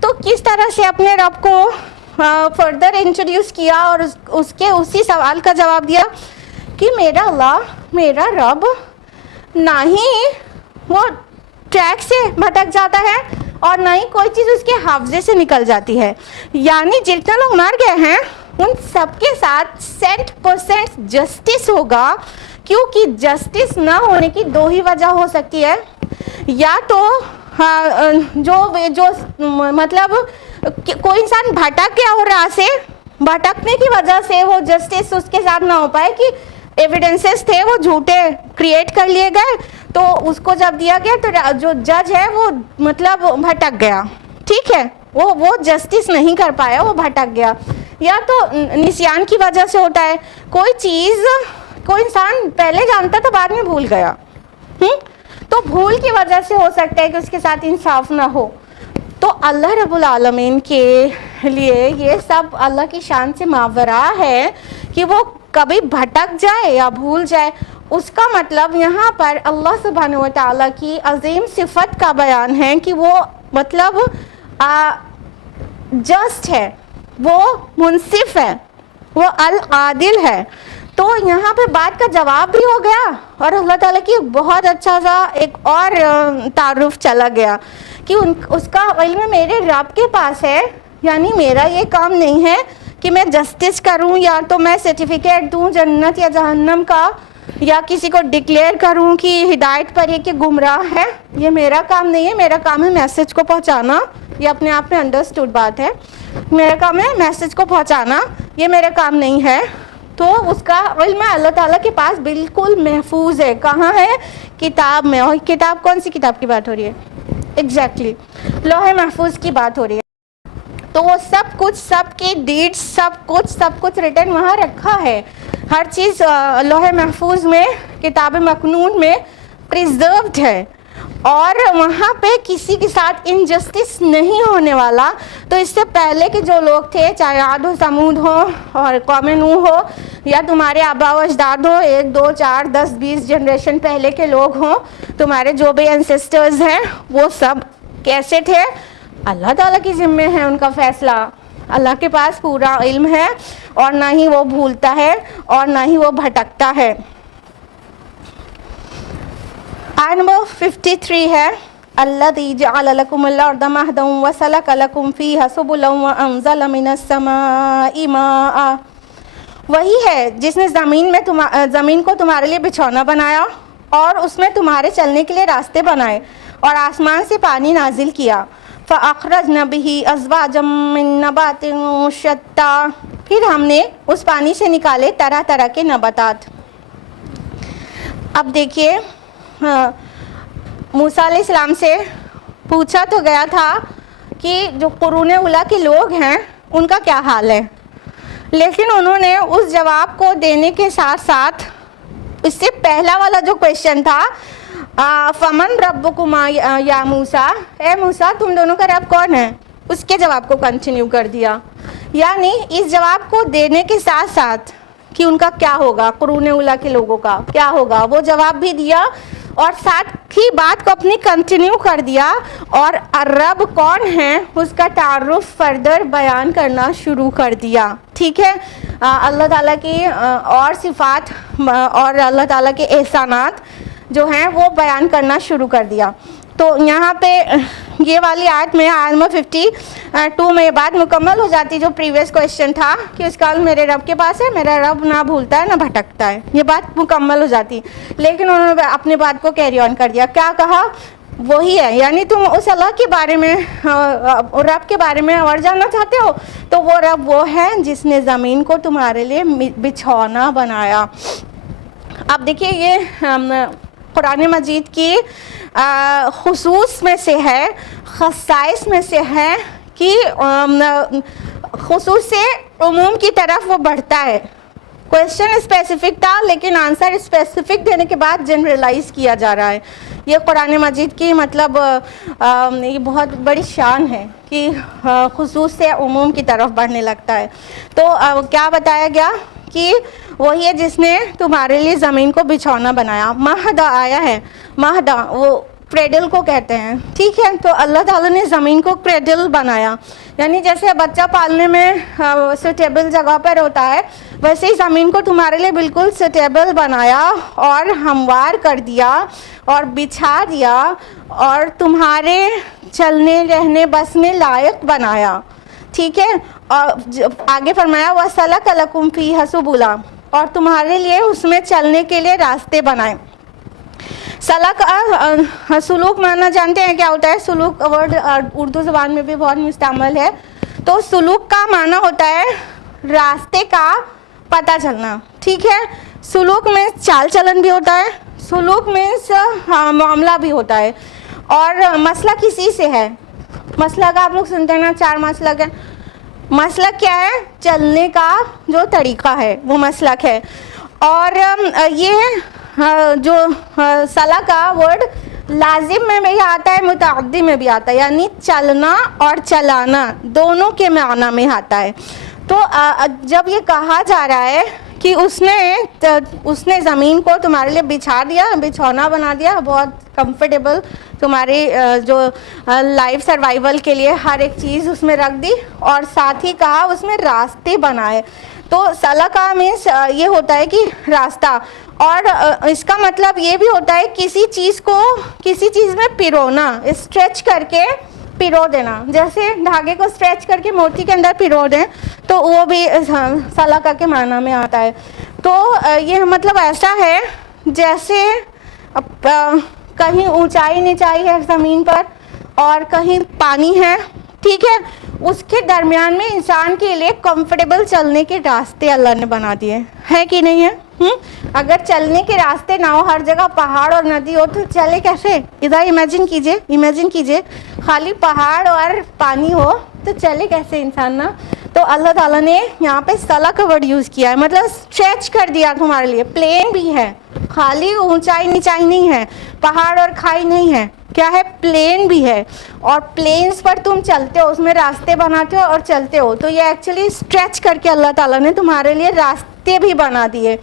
تو کس طرح سے اپنے رب کو فردر انٹروڈیوس کیا اور اس کے اسی سوال کا جواب دیا کہ میرا اللہ, میرا رب نہ ہی وہ ٹریک سے بھٹک جاتا ہے اور نہ ہی کوئی چیز اس کے حافظے سے نکل جاتی ہے. یعنی جتنے لوگ مر گئے ہیں ان سب کے ساتھ 100% جسٹس ہوگا, کیونکہ جسٹس نہ ہونے کی دو ہی وجہ ہو سکتی ہے. یا تو جو مطلب کوئی انسان بھٹک گیا ہو راہ سے, بھٹکنے کی وجہ سے وہ جسٹس اس کے ساتھ نہ ہو پائے کہ ایویڈنسز تھے وہ جھوٹے کریٹ کر لیے گئے, تو اس کو جب دیا گیا تو جو جج ہے وہ مطلب بھٹک گیا. ٹھیک ہے, وہ جسٹس نہیں کر پایا, وہ بھٹک گیا. یا تو نسیان کی وجہ سے ہوتا ہے, کوئی چیز کوئی انسان پہلے جانتا تھا بعد میں بھول گیا, تو بھول کی وجہ سے ہو سکتا ہے کہ اس کے ساتھ انصاف نہ ہو. تو اللہ رب العالمین کے لیے یہ سب اللہ کی شان سے ماورا ہے کہ وہ کبھی بھٹک جائے یا بھول جائے. اس کا مطلب یہاں پر اللہ سبحانہ و تعالیٰ کی عظیم صفت کا بیان ہے کہ وہ مطلب جسٹ ہے, وہ منصف ہے, وہ العادل ہے. تو یہاں پہ بات کا جواب بھی ہو گیا اور اللہ تعالیٰ کی بہت اچھا سا ایک اور تعارف چلا گیا کہ اس کا علم میرے رب کے پاس ہے. یعنی میرا یہ کام نہیں ہے کہ میں جسٹس کروں یا تو میں سرٹیفکیٹ دوں جنت یا جہنم کا, یا کسی کو ڈکلیئر کروں کہ ہدایت پر یہ کہ گمراہ ہے. یہ میرا کام نہیں ہے. میرا کام ہے میسج کو پہنچانا. یہ اپنے آپ میں انڈرسٹوڈ بات ہے. میرا کام ہے میسج کو پہنچانا, یہ میرا کام نہیں ہے. تو اس کا علم اللہ تعالیٰ کے پاس بالکل محفوظ ہے. کہاں ہے؟ کتاب میں. اور کتاب کون سی کتاب کی بات ہو رہی ہے؟ ایگزیکٹلی لوح محفوظ کی بات ہو رہی ہے. تو وہ سب کچھ, سب کی ڈیڈ, سب کچھ ریٹن وہاں رکھا ہے. ہر چیز لوح محفوظ میں, کتاب مکنون میں پریزروڈ ہے, اور وہاں پہ کسی کے ساتھ انجسٹس نہیں ہونے والا. تو اس سے پہلے کے جو لوگ تھے, چاہے عاد و سمود ہو اور قوم نوح ہو, یا تمہارے آبا و اجداد ہو, 1 2 4 10 20 جنریشن پہلے کے لوگ ہوں, تمہارے جو بھی اینسسٹرز ہیں وہ سب کیسے تھے, اللہ تعالیٰ کی ذمہ ہے ان کا فیصلہ. اللہ کے پاس پورا علم ہے اور نہ ہی وہ بھولتا ہے اور نہ ہی وہ بھٹکتا ہے. آیت نمبر 53 ہے الذی جعل لکم الارض مہدا وسلک لکم فیہا سبلا وانزل من السماء ماء. وہی ہے جس نے زمین کو تمہارے لیے بچھونا بنایا اور اس میں تمہارے چلنے کے لیے راستے بنائے اور آسمان سے پانی نازل کیا. فَأَخْرَجْنَا بِهِ أَزْوَاجًا مِّن نَّبَاتٍ شَتَّىٰ. پھر ہم نے اس پانی سے نکالے طرح طرح کے نباتات. اب دیکھیے, موسیٰ علیہ السلام سے پوچھا تو گیا تھا کہ جو قرون اولیٰ کے لوگ ہیں ان کا کیا حال ہے, لیکن انہوں نے اس جواب کو دینے کے ساتھ ساتھ اس سے پہلا والا جو کویشچن تھا فمن ربکما یا موسیٰ, اے موسیٰ تم دونوں کا رب کون ہے, اس کے جواب کو کنٹینیو کر دیا. یعنی اس جواب کو دینے کے ساتھ ساتھ کہ ان کا کیا ہوگا, قرون اولیٰ کے لوگوں کا کیا ہوگا, وہ جواب بھی دیا اور ساتھ ہی بات کو اپنی کنٹینیو کر دیا, اور رب کون ہے اس کا تعارف فردر بیان کرنا شروع کر دیا. ٹھیک ہے, اللہ تعالیٰ کی اور صفات اور اللہ تعالیٰ کے احسانات جو ہیں وہ بیان کرنا شروع کر دیا. تو یہاں پہ یہ والی آیت میں آیت نمبر 52 میں یہ بات مکمل ہو جاتی جو پریویس کویشچن تھا کہ اس کا علم میرے رب کے پاس ہے, میرا رب نہ بھولتا ہے نہ بھٹکتا ہے. یہ بات مکمل ہو جاتی, لیکن انہوں نے اپنی بات کو کیری آن کر دیا. کیا کہا؟ وہی ہے. یعنی تم اس اللہ کے بارے میں رب کے بارے میں اور جاننا چاہتے ہو تو وہ رب وہ ہے جس نے زمین کو تمہارے لیے بچھونا بنایا. اب دیکھیے یہ قرآن مجید کی خصوص میں سے ہے, خصائص میں سے ہے کہ خصوص سے عموم کی طرف وہ بڑھتا ہے. کوشچن اسپیسیفک تھا لیکن آنسر اسپیسیفک دینے کے بعد جنرلائز کیا جا رہا ہے. یہ قرآن مجید کی مطلب یہ بہت بڑی شان ہے کہ خصوص سے عموم کی طرف بڑھنے لگتا ہے. تو کیا بتایا گیا کہ وہی ہے جس نے تمہارے لیے زمین کو بچھونا بنایا. مہدا آیا ہے, مہدا وہ کریڈل کو کہتے ہیں, ٹھیک ہے. تو اللہ تعالیٰ نے زمین کو کریڈل بنایا, یعنی جیسے بچہ پالنے میں سوٹیبل جگہ پر ہوتا ہے ویسے ہی زمین کو تمہارے لیے بالکل سوٹیبل بنایا اور ہموار کر دیا اور بچھا دیا اور تمہارے چلنے رہنے بسنے لائق بنایا, ٹھیک ہے. اور آگے فرمایا وَسَلَكَ لَكُمْ فِيهَا سُبُلًا, اور تمہارے لیے اس میں چلنے کے لیے راستے بنائے. سلک سلوک معنی جانتے ہیں کیا ہوتا ہے؟ سلوک ورڈ اردو زبان میں بھی بہت مستعمل ہے. تو سلوک کا معنی ہوتا ہے راستے کا پتہ چلنا, ٹھیک ہے. سلوک میں چال چلن بھی ہوتا ہے, سلوک میں معاملہ بھی ہوتا ہے. اور مسلک اسی سے ہے. مسلک آپ لوگ سنتے ہیں نا, 4 مسلک ہے. مسلک کیا ہے؟ چلنے کا جو طریقہ ہے وہ مسلک ہے. اور یہ جو صلاح کا ورڈ لازم میں بھی آتا ہے, متعدی میں بھی آتا ہے, یعنی چلنا اور چلانا دونوں کے معنی میں آتا ہے. تو جب یہ کہا جا رہا ہے کہ اس نے زمین کو تمہارے لیے بچھا دیا, بچھونا بنا دیا, بہت کمفرٹیبل تمہاری جو لائف سروائیول کے لیے ہر ایک چیز اس میں رکھ دی, اور ساتھ ہی کہا اس میں راستے بنائے. تو صلاح کا مینس یہ ہوتا ہے کہ راستہ, اور اس کا مطلب یہ بھی ہوتا ہے کسی چیز کو کسی چیز میں پرونا, اسٹریچ کر کے پرو دینا. جیسے دھاگے کو اسٹریچ کر کے موتی کے اندر پرو دیں تو وہ بھی صلاح کے معنی میں آتا ہے. تو یہ مطلب ایسا ہے جیسے کہیں اونچائی نیچائی ہے زمین پر اور کہیں پانی ہے, ٹھیک ہے. اس کے درمیان میں انسان کے لیے کمفرٹیبل چلنے کے راستے اللہ نے بنا دیے ہیں کہ نہیں ہے. اگر چلنے کے راستے نہ ہو, ہر جگہ پہاڑ اور ندی ہو تو چلے کیسے؟ ادھر امیجن کیجئے خالی پہاڑ اور پانی ہو تو چلے کیسے انسان نا. تو اللہ تعالیٰ نے یہاں پہ صلاح کا ورڈ یوز کیا ہے, مطلب اسٹریچ کر دیا تمہارے لیے. پلین بھی ہے, خالی اونچائی نیچائی نہیں ہے, پہاڑ اور کھائی نہیں ہے, کیا ہے؟ پلین بھی ہے. اور پلینس پر تم چلتے ہو, اس میں راستے بناتے ہو اور چلتے ہو. تو یہ ایکچولی اسٹریچ کر کے اللہ تعالیٰ نے تمہارے لیے راستے بھی بنا دیے.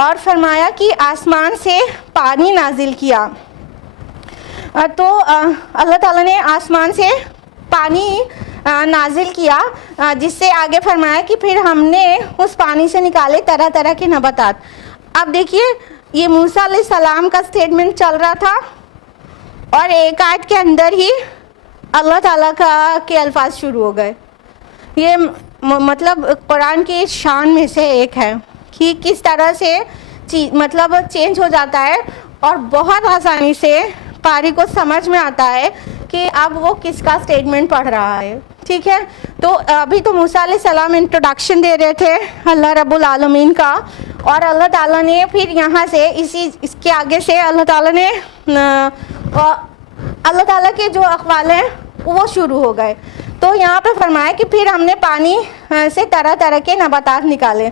اور فرمایا کہ آسمان سے پانی نازل کیا. تو اللہ تعالیٰ نے آسمان سے پانی نازل کیا, جس سے آگے فرمایا کہ پھر ہم نے اس پانی سے نکالے طرح طرح کے نباتات. اب دیکھیے یہ موسیٰ علیہ السلام کا سٹیٹمنٹ چل رہا تھا اور ایک آیت کے اندر ہی اللہ تعالیٰ کے الفاظ شروع ہو گئے. یہ مطلب قرآن کی شان میں سے ایک ہے کہ کس طرح سے مطلب چینج ہو جاتا ہے اور بہت آسانی سے قاری کو سمجھ میں آتا ہے کہ اب وہ کس کا سٹیٹمنٹ پڑھ رہا ہے, ٹھیک ہے. تو ابھی تو موسیٰ علیہ السلام انٹروڈکشن دے رہے تھے اللہ رب العالمین کا, اور اللہ تعالیٰ نے پھر یہاں سے اس کے آگے سے اللہ تعالیٰ کے جو اقوال ہیں وہ شروع ہو گئے. تو یہاں پہ فرمایا کہ پھر ہم نے پانی سے طرح طرح کے نباتات نکالے.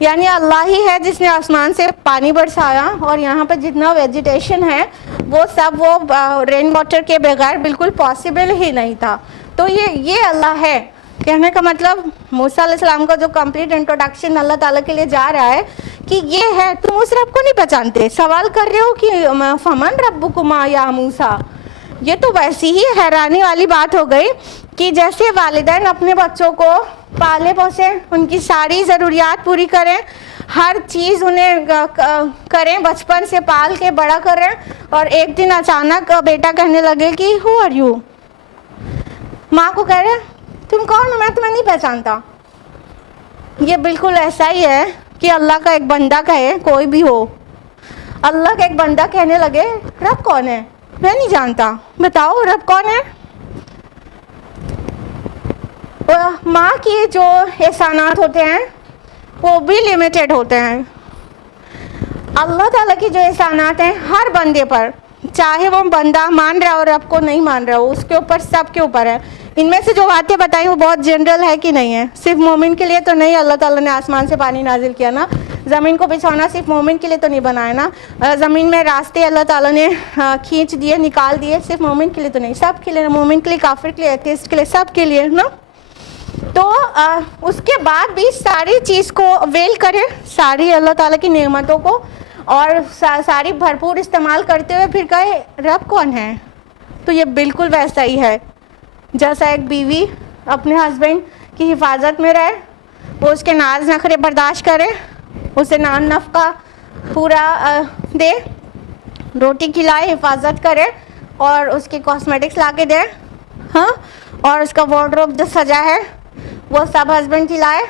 یعنی اللہ ہی ہے جس نے آسمان سے پانی برسایا, اور یہاں پہ جتنا ویجیٹیشن ہے وہ سب وہ رین واٹر کے بغیر بالکل پاسبل ہی نہیں تھا. تو یہ اللہ ہے. کہنے کا مطلب موسیٰ علیہ السلام کا جو کمپلیٹ انٹروڈکشن اللہ تعالیٰ کے لیے جا رہا ہے کہ یہ ہے, تم اس رب کو نہیں پہچانتے, سوال کر رہے ہو کہ فمن ربکما یا موسیٰ. یہ تو ویسی ہی حیرانی والی بات ہو گئی کہ جیسے والدین اپنے بچوں کو پالے پوسے, ان کی ساری ضروریات پوری کریں, ہر چیز انہیں کریں, بچپن سے پال کے بڑا کریں, اور ایک دن اچانک بیٹا کہنے لگے کہ ہو آر یو, ماں کو کہہ رہے تم کون ہو, میں تمہیں نہیں پہچانتا. یہ بالکل ایسا ہی ہے کہ اللہ کا ایک بندہ کہے, کوئی بھی ہو, اللہ کا ایک بندہ کہنے لگے رب کون ہے, میں نہیں جانتا. بتاؤ رب کون ہے؟ ماں کے جو احسانات ہوتے ہیں وہ بھی لمیٹڈ ہوتے ہیں. اللہ تعالیٰ کی جو احسانات ہیں ہر بندے پر، چاہے وہ بندہ مان رہا ہو رب کو نہیں مان رہا ہو، اس کے اوپر سب کے اوپر ہے. ان میں سے جو باتیں بتائیں وہ بہت جنرل ہے کہ نہیں ہے؟ صرف مومن کے لیے تو نہیں اللہ تعالیٰ نے آسمان سے پانی نازل کیا نا. زمین کو بچھونا صرف مومن کے لیے تو نہیں بنایا نا. زمین میں راستے اللہ تعالیٰ نے کھینچ دیے، نکال دیے، صرف مومن کے لیے تو نہیں، سب کے لیے، مومن کے لیے، کافر کے لیے، ایتھیسٹ کے لیے، سب کے لیے نا. تو اس کے بعد بھی ساری چیز کو اویل کرے، ساری اللہ تعالیٰ کی نعمتوں کو، اور ساری بھرپور استعمال کرتے ہوئے پھر کہے رب کون ہے. تو یہ بالکل ویسا ہی ہے جیسا ایک بیوی اپنے ہسبینڈ کی حفاظت میں رہے، وہ اس کے ناز نخرے برداشت کرے، اسے نان نفقہ پورا دے، روٹی کھلائے، حفاظت کرے، اور اس کی کاسمیٹکس لا کے دے، ہاں، اور اس کا وارڈروب جو سجا ہے وہ سب ہسبینڈ کھلائے،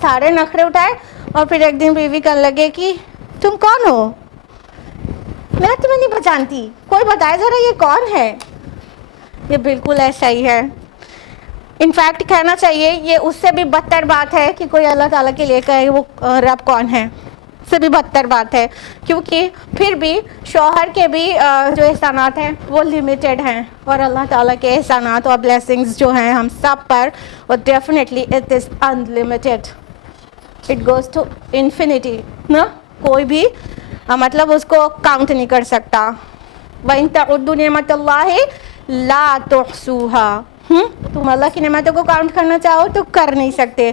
سارے نخرے اٹھائے، اور پھر ایک دن بیوی کرنے لگے کہ تم کون ہو؟ میں تمہیں نہیں پہچانتی، کوئی بتائے ذرا یہ کون ہے. یہ بالکل ایسا ہی ہے. انفیکٹ کہنا چاہیے یہ اس سے بھی بدتر بات ہے کہ کوئی اللہ تعالیٰ کے لیے کہے وہ رب کون ہے، اس سے بھی بدتر بات ہے، کیونکہ پھر بھی شوہر کے بھی جو احسانات ہیں وہ لمیٹڈ ہیں، اور اللہ تعالیٰ کے احسانات اور بلیسنگز جو ہیں ہم سب پر، وہ definitely it is unlimited, it goes to infinity نا. کوئی بھی مطلب اس کو کاؤنٹ نہیں کر سکتا. وَإِن تَعُدُّوا نِعْمَةَ اللَّهِ لَا تُحْصُوهَا. تم اللہ کی نعمتوں کو کاؤنٹ کرنا چاہو تو کر نہیں سکتے.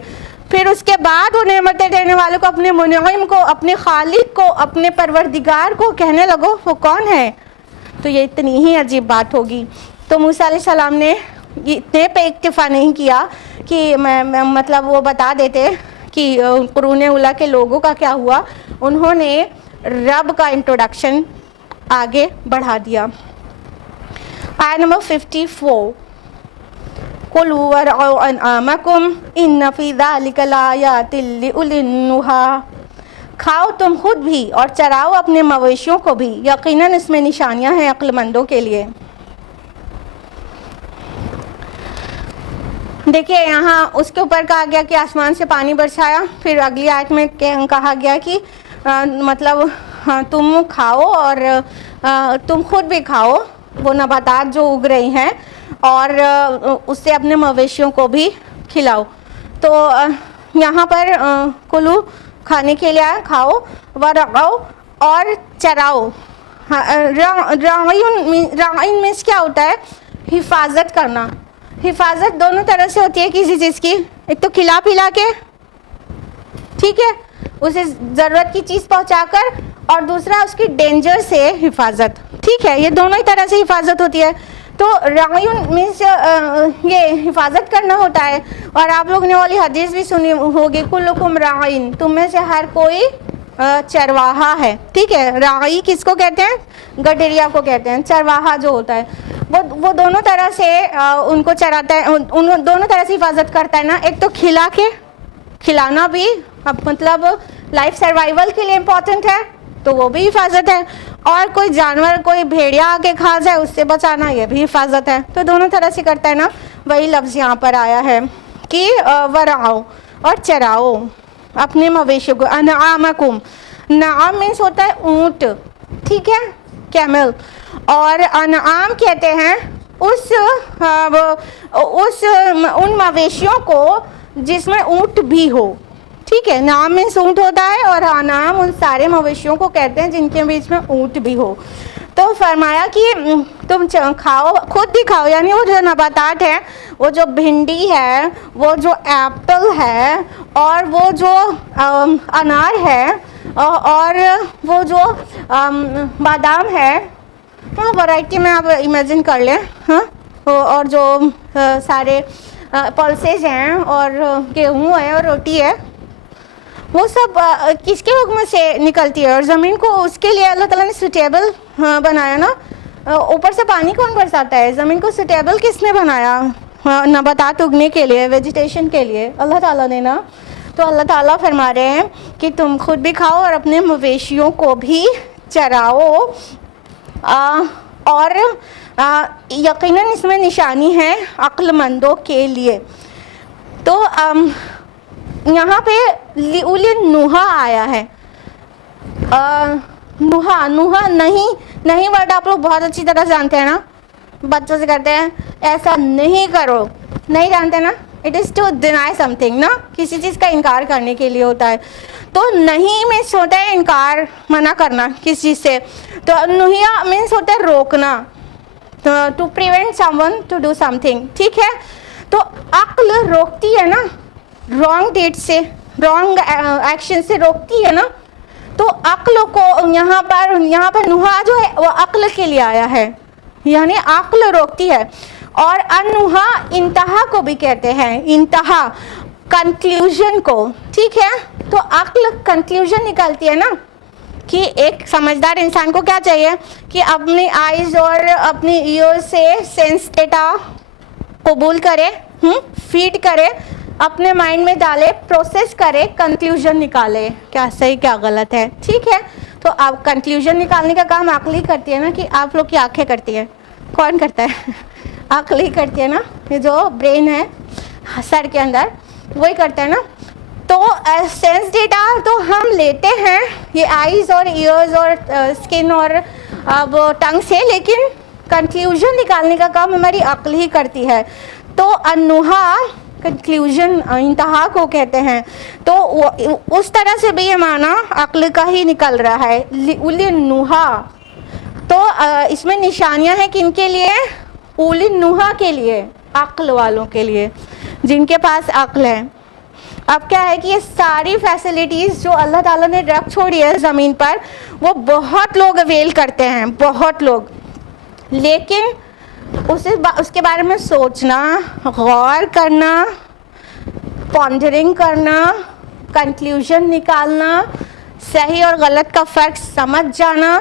پھر اس کے بعد وہ نعمتیں دینے والوں کو، اپنے منعم کو، اپنے خالق کو، اپنے پروردگار کو کہنے لگو وہ کون ہے، تو یہ اتنی ہی عجیب بات ہوگی. تو موسیٰ علیہ السلام نے اتنے پہ اکتفا نہیں کیا کہ مطلب وہ بتا دیتے کہ قرون اولیٰ کے لوگوں کا کیا ہوا. انہوں نے رب کا انٹروڈکشن آگے بڑھا دیا. آیت نمبر 54. قُلُوا وَارْعَوْا أَنْعَامَكُمْ إِنَّ فِي ذَلِكَ لَآيَاتٍ لِأُولِي النُّهَىٰ. کھاؤ تم خود بھی اور چراؤ اپنے مویشیوں کو بھی، یقیناً اس میں نشانیاں ہیں عقل مندوں کے لیے. دیکھیے یہاں اس کے اوپر کہا گیا کہ آسمان سے پانی برسایا، پھر اگلی آیت میں کہا گیا کہ مطلب تم کھاؤ اور تم خود بھی کھاؤ وہ نباتات جو اگ رہی ہیں، اور اس سے اپنے مویشیوں کو بھی کھلاؤ. تو یہاں پر کلو کھانے کے لیے آیا، کھاؤ، ورعو اور چراؤ. راعین مینس کیا ہوتا ہے؟ حفاظت کرنا. حفاظت دونوں طرح سے ہوتی ہے کسی چیز کی، ایک تو کھلا پلا کے، ٹھیک ہے، اسے ضرورت کی چیز پہنچا کر، اور دوسرا اس کی ڈینجر سے حفاظت، ٹھیک ہے، یہ دونوں ہی طرح سے حفاظت ہوتی ہے. تو رعیون مینس یہ حفاظت کرنا ہوتا ہے. اور آپ لوگ نے والی حدیث بھی سنی ہوگی، کلکم راعین، تم میں سے ہر کوئی چرواہا ہے، ٹھیک ہے. راعی کس کو کہتے ہیں؟ گڈریا کو کہتے ہیں. چرواہا جو ہوتا ہے وہ دونوں طرح سے ان کو چراتا ہے، دونوں طرح سے حفاظت کرتا ہے نا. ایک تو کھلا کے، کھلانا بھی اب مطلب لائف سروائیول کے لیے امپورٹنٹ ہے تو وہ بھی حفاظت ہے، اور کوئی جانور، کوئی بھیڑیا آ کے کھا جائے اس سے بچانا، یہ بھی حفاظت ہے. تو دونوں طرح سے کرتا ہے نا. وہی لفظ یہاں پر آیا ہے کہ ورعو اور چراؤ اپنے مویشیوں کو. انعامکم، نعام مینس ہوتا ہے اونٹ، ٹھیک ہے، کیمل. اور انعام کہتے ہیں ان مویشیوں کو جس میں اونٹ بھی ہو، ٹھیک ہے. نعام مینس اونٹ ہوتا ہے، اور انعام ان سارے مویشیوں کو کہتے ہیں جن کے بیچ میں اونٹ بھی ہو. تو فرمایا کہ تم کھاؤ، خود بھی کھاؤ، یعنی وہ جو نباتات ہیں، وہ جو بھنڈی ہے، وہ جو ایپل ہے، اور وہ جو انار ہے، اور وہ جو بادام ہے، ہاں ورائٹی میں آپ امیجن کر لیں، ہاں، اور جو سارے پلسز ہیں، اور گیہوں ہے، اور روٹی ہے، وہ سب کس کے حکم سے نکلتی ہے. اور زمین کو اس کے لیے اللہ تعالیٰ نے سوٹیبل بنایا نا. اوپر سے پانی کون برساتا ہے؟ زمین کو سوٹیبل کس نے بنایا؟ نباتات اگنے کے لیے، ویجیٹیشن کے لیے اللہ تعالیٰ نے نا. تو اللہ تعالیٰ فرما رہے ہیں کہ تم خود بھی کھاؤ اور اپنے مویشیوں کو بھی چراؤ. اور یقیناً اس میں نشانی ہے عقل مندوں کے لیے. تو یہاں پہ لِأُولِي النُّہَیٰ آیا ہے. نوحہ نہیں ورڈ آپ لوگ بہت اچھی طرح جانتے ہیں نا, بچوں سے کرتے ہیں ایسا نہیں کرو, نہیں جانتے نا, it is to deny something نا, کسی چیز کا انکار کرنے کے لیے ہوتا ہے. تو نہیں مینس ہوتا ہے انکار, منع کرنا کسی چیز سے. تو نہیا مینس ہوتا ہے روکنا, to prevent someone to do something, ٹھیک ہے. تو عقل روکتی ہے نا رانگ ڈیٹ سے, رانگ ایکشن سے روکتی ہے نا. تو عقل کو یہاں پر نہا جو ہے وہ عقل کے لیے آیا ہے, یعنی عقل روکتی ہے. اور انہا انتہا کو بھی کہتے ہیں, انتہا کنکلیوژن کو, ٹھیک ہے. تو عقل کنکلیوژن نکالتی ہے نا کہ ایک سمجھدار انسان کو کیا چاہیے کہ اپنی آئیز اور اپنی ایئر سے سینس ڈیٹا قبول کرے, فیڈ کرے, اپنے مائنڈ میں ڈالے, پروسیس کرے, کنکلیوژن نکالے کیا صحیح کیا غلط ہے, ٹھیک ہے. تو اب کنکلیوژن نکالنے کا کام عقل ہی کرتی ہے نا, کہ آپ لوگ کی آنکھیں کرتی ہیں, کون کرتا ہے؟ عقل ہی کرتی ہے نا, یہ جو برین ہے سر کے اندر وہی کرتا ہے نا. تو سینس ڈیٹا تو ہم لیتے ہیں یہ آئیز اور ایئرز اور اسکن اور اب ٹنگ سے, لیکن کنکلیوژن نکالنے کا کام ہماری عقل ہی کرتی ہے. تو انہا کنکلیوژن انتہا کو کہتے ہیں. تو اس طرح سے بھی یہ معنی عقل کا ہی نکل رہا ہے, لِأُولِي النُّہَیٰ. تو اس میں نشانیاں ہیں کن کے لیے؟ اولی النُّہَیٰ کے لیے, عقل والوں کے لیے, جن کے پاس عقل ہے. اب کیا ہے کہ یہ ساری فیسلٹیز جو اللہ تعالیٰ نے رکھ چھوڑی ہے زمین پر, وہ بہت لوگ اویل کرتے ہیں, بہت لوگ. لیکن اس کے بارے میں سوچنا, غور کرنا, پونڈرنگ کرنا, کنکلیوژن نکالنا, صحیح اور غلط کا فرق سمجھ جانا,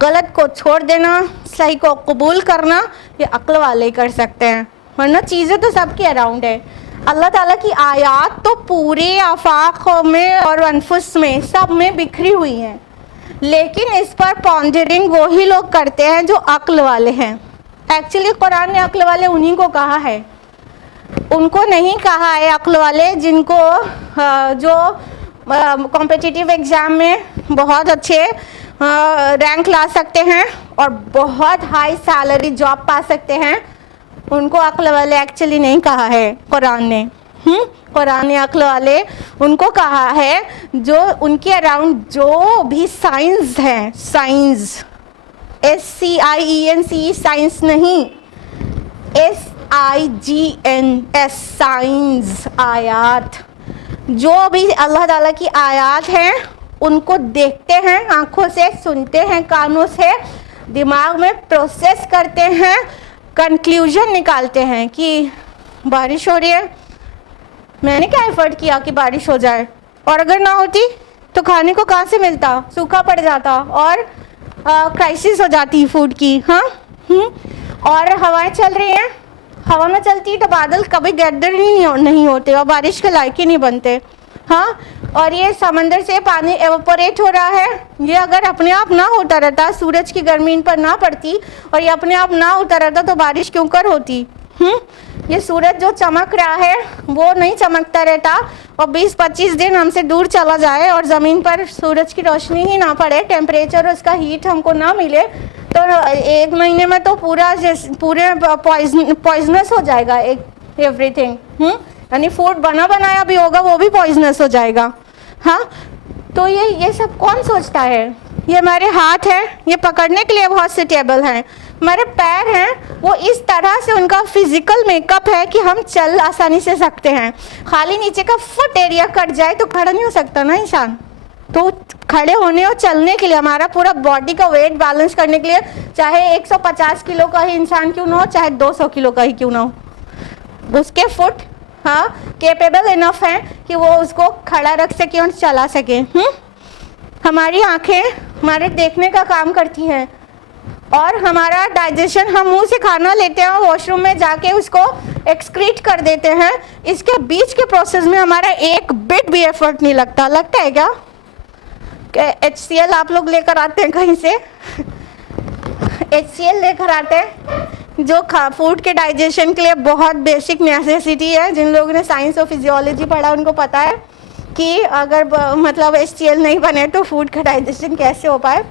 غلط کو چھوڑ دینا, صحیح کو قبول کرنا, یہ عقل والے ہی کر سکتے ہیں. ورنہ چیزیں تو سب کے اراؤنڈ ہے. اللہ تعالیٰ کی آیات تو پورے آفاق میں اور انفس میں سب میں بکھری ہوئی ہیں, لیکن اس پر پونڈرنگ وہی لوگ کرتے ہیں جو عقل والے ہیں. ایکچولی قرآن نے عقل والے انہی کو کہا ہے, ان کو نہیں کہا ہے عقل والے جن کو جو کمپٹیٹیو ایگزام میں بہت اچھے رینک لا سکتے ہیں اور بہت ہائی سیلری جاب پا سکتے ہیں, ان کو عقل والے ایکچولی نہیں کہا ہے قرآن نے. قرآن نے عقل والے ان کو کہا ہے جو ان کے اراؤنڈ جو بھی سائنس ہے, سائنس SCIENC, سائنس نہیں, SIGNS, سائنس, آیات. جو بھی اللہ تعالیٰ کی آیات ہیں ان کو دیکھتے ہیں آنکھوں سے, سنتے ہیں کانوں سے, دماغ میں پروسیس کرتے ہیں, کنکلیوژن نکالتے ہیں کہ بارش ہو رہی ہے, میں نے کیا ایفرٹ کیا کہ بارش ہو جائے, اور اگر نہ ہوتی تو کھانے کو کہاں سے ملتا, سوکھا پڑ جاتا اور کرائسس ہو جاتی فوڈ کی. اور ہوائیں چل رہی ہیں, ہوا میں چلتی تو بادل کبھی گیدر ہی نہیں ہوتے اور بارش کے لائق ہی نہیں بنتے. اور یہ سمندر سے پانی ایوپوریٹ ہو رہا ہے, یہ اگر اپنے آپ نہ ہوتا رہتا, سورج کی گرمی ان پر نہ پڑتی اور یہ اپنے آپ نہ ہوتا رہتا تو بارش کیوں کر ہوتی. یہ سورج جو چمک رہا ہے وہ نہیں چمکتا رہتا, اور 20-25 دن ہم سے دور چلا جائے اور زمین پر سورج کی روشنی ہی نہ پڑے, ٹیمپریچر اس کا ہیٹ ہم کو نہ ملے, تو 1 مہینے میں تو پورے پوائزنس ہو جائے گا ایوری تھنگ. یعنی فوڈ بنا بنایا بھی ہوگا وہ بھی پوائزنس ہو جائے گا. تو یہ سب کون سوچتا ہے؟ یہ ہمارے ہاتھ ہیں, یہ پکڑنے کے لیے بہت سٹیبل ہیں. ہمارے پیر ہیں, وہ اس طرح سے ان کا فزیکل میک اپ ہے کہ ہم چل آسانی سے سکتے ہیں. خالی نیچے کا فٹ ایریا کٹ جائے تو کھڑا نہیں ہو سکتا نا انسان. تو کھڑے ہونے اور چلنے کے لیے ہمارا پورا باڈی کا ویٹ بیلنس کرنے کے لیے, چاہے 150 کلو کا ہی انسان کیوں نہ ہو, چاہے 200 کلو کا ہی کیوں نہ ہو, اس کے فٹ کیپیبل انف ہیں کہ وہ اس کو کھڑا رکھ سکیں اور چلا سکیں. ہماری آنکھیں ہمارے دیکھنے کا کام کرتی ہیں, اور ہمارا ڈائجیشن, ہم منہ سے کھانا لیتے ہیں اور واش روم میں جا کے اس کو ایکسکریٹ کر دیتے ہیں, اس کے بیچ کے پروسیس میں ہمارا ایک بٹ بھی ایفرٹ نہیں لگتا. لگتا ہے کیا کہ HCL آپ لوگ لے کر آتے ہیں کہیں سے, HCl لے کر آتے ہیں جو فوڈ کے ڈائجیشن کے لیے بہت بیسک نیسیسٹی ہے. جن لوگوں نے سائنس اور فزیولوجی پڑھا ان کو پتہ ہے کہ اگر مطلب HCl نہیں بنے تو فوڈ کا ڈائجیشن کیسے ہو پائے.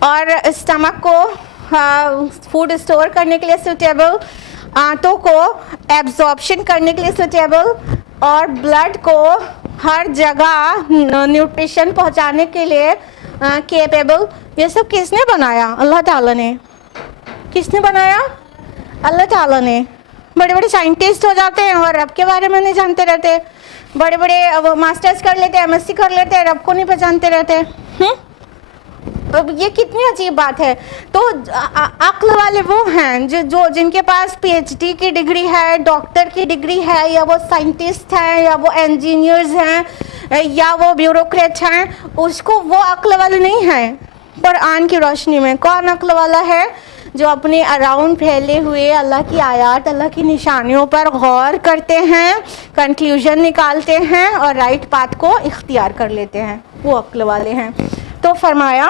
اور اسٹمک کو فوڈ اسٹور کرنے کے لیے سوٹیبل, آنتوں کو ایبزارپشن کرنے کے لیے سوٹیبل, اور بلڈ کو ہر جگہ نیوٹریشن پہنچانے کے لیے کیپیبل. یہ سب کس نے بنایا؟ اللہ تعالیٰ نے. کس نے بنایا؟ اللہ تعالیٰ نے. بڑے بڑے سائنٹسٹ ہو جاتے ہیں اور رب کے بارے میں نہیں جانتے رہتے. بڑے بڑے ماسٹرز کر لیتے ہیں, MSc کر لیتے ہیں, رب کو نہیں پہچانتے رہتے. یہ کتنی عجیب بات ہے. تو عقل والے وہ ہیں جو جن کے پاس PhD کی ڈگری ہے, ڈاکٹر کی ڈگری ہے, یا وہ سائنٹسٹ ہیں, یا وہ انجینئرز ہیں, یا وہ بیوروکریٹ ہیں. اس کو وہ عقل والے نہیں ہیں. قرآن کی روشنی میں کون عقل والا ہے؟ جو اپنے اراؤنڈ پھیلے ہوئے اللہ کی آیات, اللہ کی نشانیوں پر غور کرتے ہیں, کنکلیوژن نکالتے ہیں اور رائٹ پاتھ کو اختیار کر لیتے ہیں. وہ عقل والے ہیں. تو فرمایا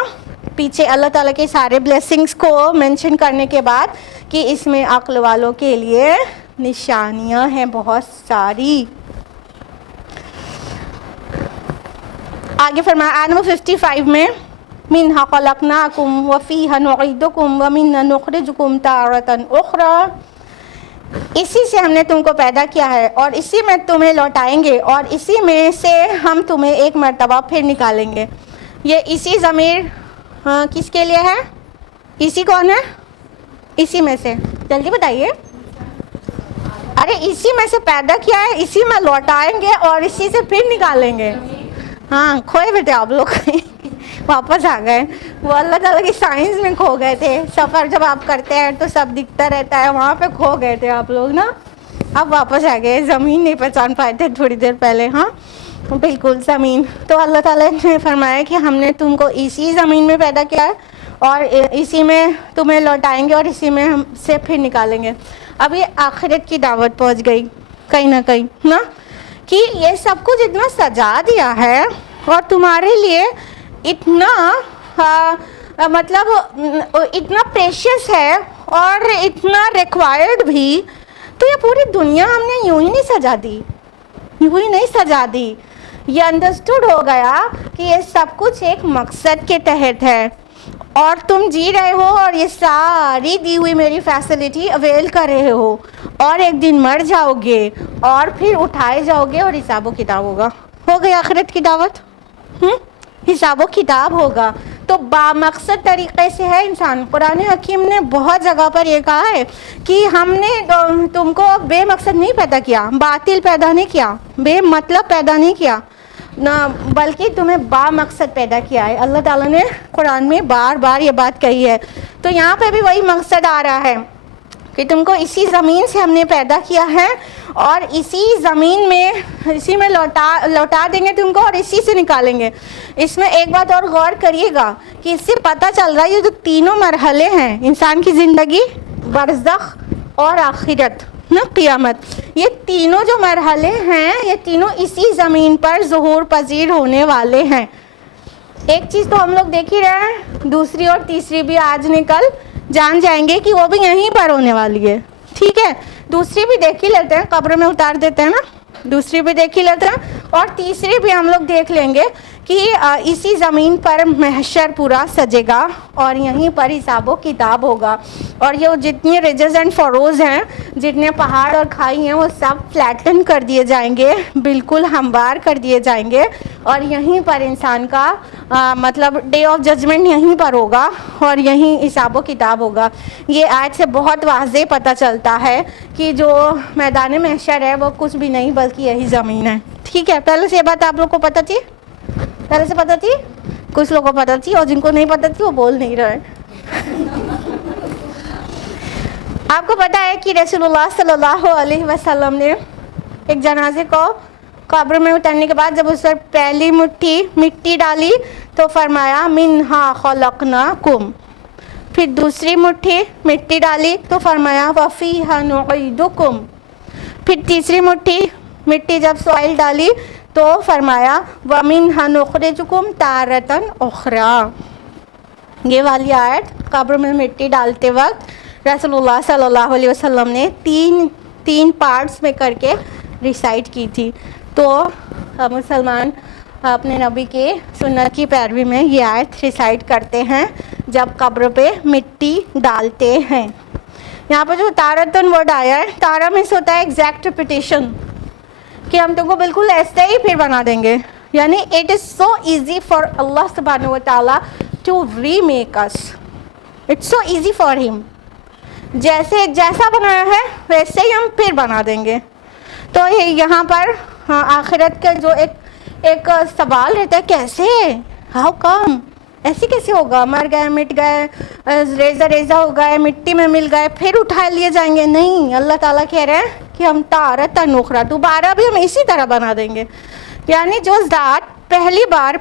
پیچھے اللہ تعالیٰ کے سارے بلیسنگز کو مینشن کرنے کے بعد کہ اس میں عقل والوں کے لیے نشانیاں ہیں بہت ساری. آگے فرمایا آیت نمبر 55 میں منہا خلقناکم وفیہا نعیدکم ومنہا نخرجکم تارۃ اخری. اسی سے ہم نے تم کو پیدا کیا ہے اور اسی میں تمہیں لوٹائیں گے اور اسی میں سے ہم تمہیں ایک مرتبہ پھر نکالیں گے. یہ اسی ضمیر کس کے لیے ہے؟ اسی کون ہے؟ اسی میں سے. جلدی بتائیے. ارے اسی میں سے پیدا کیا ہے, اسی میں لوٹائیں گے اور اسی سے پھر نکالیں گے. ہاں کھوئے بیٹے آپ لوگ واپس آ گئے. وہ اللہ تعالیٰ کی سائنس میں کھو گئے تھے. سفر جب آپ کرتے ہیں تو سب دکھتا رہتا ہے, وہاں پہ کھو گئے تھے آپ لوگ نا. اب واپس آ گئے. زمین نہیں پہچان پائے تھے تھوڑی دیر پہلے. ہاں بالکل زمین. تو اللہ تعالیٰ نے فرمایا کہ ہم نے تم کو اسی زمین میں پیدا کیا ہے اور اسی میں تمہیں لوٹائیں گے اور اسی میں ہم سے پھر نکالیں گے. اب یہ آخرت کی دعوت پہنچ گئی کہیں نہ کہیں نا, کہ یہ سب کچھ اتنا سجا دیا ہے اور تمہارے لیے اتنا مطلب اتنا پریشیس ہے اور اتنا ریکوائرڈ بھی. تو یہ پوری دنیا ہم نے یوں ہی نہیں سجا دی, یوں ہی نہیں سجا دی. یہ انڈرسٹوڈ ہو گیا کہ یہ سب کچھ ایک مقصد کے تحت ہے اور تم جی رہے ہو اور یہ ساری دی ہوئی میری فیسلٹی اویل کر رہے ہو, اور ایک دن مر جاؤ گے اور پھر اٹھائے جاؤ گے اور حساب و کتاب ہوگا. ہو گئی آخرت کی دعوت. حساب و کتاب ہوگا. تو بامقصد طریقے سے ہے انسان. قرآن حکیم نے بہت جگہ پر یہ کہا ہے کہ ہم نے تم کو بے مقصد نہیں پیدا کیا, باطل پیدا نہیں کیا, بے مطلب پیدا نہیں کیا, بلکہ تمہیں بامقصد پیدا کیا ہے. اللہ تعالیٰ نے قرآن میں بار بار یہ بات کہی ہے. تو یہاں پہ بھی وہی مقصد آ رہا ہے کہ تم کو اسی زمین سے ہم نے پیدا کیا ہے اور اسی زمین میں اسی میں لوٹا دیں گے تم کو اور اسی سے نکالیں گے. اس میں ایک بات اور غور کریے گا کہ اس سے پتہ چل رہا ہے یہ جو تینوں مرحلے ہیں انسان کی زندگی, برزخ اور آخرت نا قیامت, یہ تینوں جو مرحلے ہیں یہ تینوں اسی زمین پر ظہور پذیر ہونے والے ہیں. ایک چیز تو ہم لوگ دیکھ ہی رہے ہیں, دوسری اور تیسری بھی آج نکل جان جائیں گے کہ وہ بھی یہیں پر ہونے والی ہے. ٹھیک ہے, دوسری بھی دیکھ ہی لیتے ہیں, قبر میں اتار دیتے ہیں نا, دوسری بھی دیکھ ہی لیتے ہیں اور تیسری بھی ہم لوگ دیکھ لیں گے کہ اسی زمین پر محشر پورا سجے گا اور یہیں پر حساب و کتاب ہوگا. اور یہ جتنی ریجز اینڈ فروز ہیں, جتنے پہاڑ اور کھائی ہیں, وہ سب فلیٹن کر دیے جائیں گے, بالکل ہموار کر دیے جائیں گے اور یہیں پر انسان کا مطلب ڈے آف ججمنٹ یہیں پر ہوگا اور یہیں حساب و کتاب ہوگا. یہ آیت سے بہت واضح پتہ چلتا ہے کہ جو میدان محشر ہے وہ کچھ بھی نہیں بلکہ یہی زمین ہے. ٹھیک ہے, پہلے سے یہ بات آپ لوگ کو پتہ تھی, پہلے سے پتہ تھی, کچھ لوگوں کو پتہ تھی اور جن کو نہیں پتہ تھی وہ بول نہیں رہے. آپ کو پتہ ہے کہ رسول اللہ صلی اللہ علیہ وسلم نے ایک جنازے کو قبر میں اترنے کے بعد جب اس پر پہلی مٹھی مٹی ڈالی تو فرمایا منہا خلقناکم, پھر دوسری مٹھی مٹی ڈالی تو فرمایا وفیہا نعیدکم, پھر تیسری مٹھی مٹی جب سوائل ڈالی تو فرمایا ومنہا نخرجکم تارۃ اخری. یہ والی آیت قبر میں مٹی ڈالتے وقت رسول اللہ صلی اللہ علیہ وسلم نے تین پارٹس میں کر کے ریسائٹ کی تھی. تو مسلمان اپنے نبی کی سنت کی پیروی میں یہ آیت ریسائٹ کرتے ہیں جب قبر پہ مٹی ڈالتے ہیں. یہاں پہ جو تارتن ورڈ آیا ہے، تارا میں سے ہوتا ہے ایگزیکٹ ریپیٹیشن، کہ ہم تم کو بالکل ایسے ہی پھر بنا دیں گے. یعنی it is so easy for اللہ سبحانہ و تعالیٰ ٹو ری میک اس، اٹس سو ایزی فار ہم. جیسا بنایا ہے ویسے ہی ہم پھر بنا دیں گے. تو یہاں پر آخرت کا جو ایک سوال رہتا ہے، کیسے، ہاؤ کم، ایسے کیسے ہوگا، مر گئے، مٹ گئے، ریزہ ہو گئے، مٹی میں مل گئے، پھر اٹھا لیے جائیں گے؟ نہیں، اللہ تعالیٰ کہہ رہے ہیں کہ ہم تارتا نخرا، دوبارہ بھی ہم اسی طرح بنا دیں گے. یعنی جو ذات پہلی بار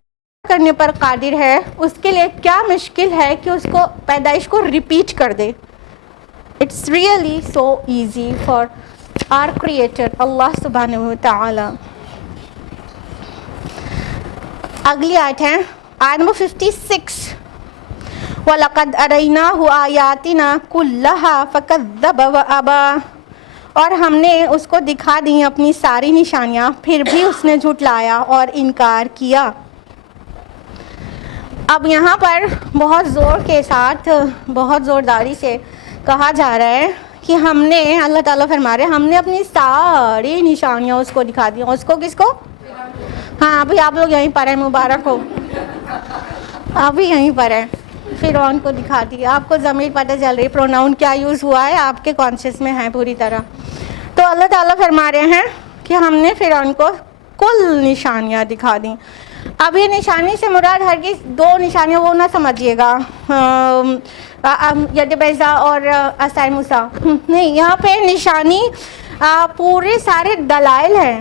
کرنے پر قادر ہے، اس کے لیے کیا مشکل ہے کہ اس کو پیدائش کو ریپیٹ کر دے. It's really so easy for our creator اللہ سبحانہ و تعالی. اگلی آیت ہے آیت نمبر 56. وَلَقَدْ أَرَيْنَاهُ آيَاتِنَا كُلَّهَا فَكَذَّبَ وَأَبَى، اور ہم نے اس کو دکھا دی اپنی ساری نشانیاں، پھر بھی اس نے جھٹلایا اور انکار کیا. اب یہاں پر بہت زور کے ساتھ، بہت زورداری سے کہا جا رہا ہے کہ ہم نے، اللہ تعالیٰ فرما رہے ہیں، ہم نے اپنی ساری نشانیاں اس کو دکھا دی. اس کو کس کو؟ ہاں ابھی آپ لوگ یہیں پر ہیں، مبارک ہو، ابھی یہیں پر ہیں. فرعون کو دکھا دی. آپ کو ضمیر پتہ چل رہی، پروناؤن کیا یوز ہوا ہے آپ کے کانشیس میں ہے پوری طرح. تو اللہ تعالیٰ فرما رہے ہیں کہ ہم نے فرعون کو کل نشانیاں دکھا دیں. اب یہ نشانی سے مراد ہرگز دو نشانیاں وہ نہ سمجھیے گا، ید بیضا اور عصا موسیٰ، نہیں، یہاں پہ نشانی پورے سارے دلائل ہیں،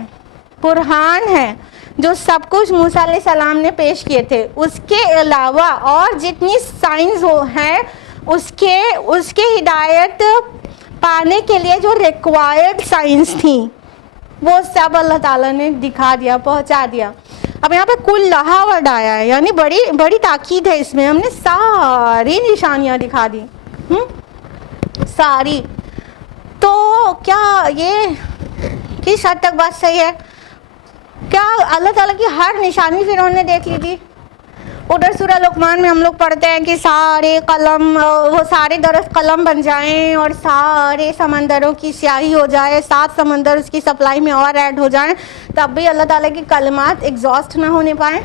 برہان ہیں، جو سب کچھ موسیٰ علیہ السلام نے پیش کیے تھے. اس کے علاوہ اور جتنی سائنس ہیں، اس کے ہدایت پانے کے لیے جو ریکوائرڈ سائنس تھیں، وہ سب اللہ تعالیٰ نے دکھا دیا، پہنچا دیا. اب یہاں پہ کل لہا ورڈ آیا ہے، یعنی بڑی تاکید ہے اس میں، ہم نے ساری نشانیاں دکھا دی، ساری. تو کیا یہ کس حد تک بات صحیح ہے؟ کیا اللہ تعالیٰ کی ہر نشانی فرعون نے دیکھ لی تھی؟ ادھر سورہ لقمان میں ہم لوگ پڑھتے ہیں کہ سارے قلم، وہ سارے درخت قلم بن جائیں اور سارے سمندروں کی سیاہی ہو جائے، 7 سمندر اس کی سپلائی میں اور ایڈ ہو جائیں، تب بھی اللہ تعالیٰ کی کلمات ایگزاسٹ نہ ہونے پائیں.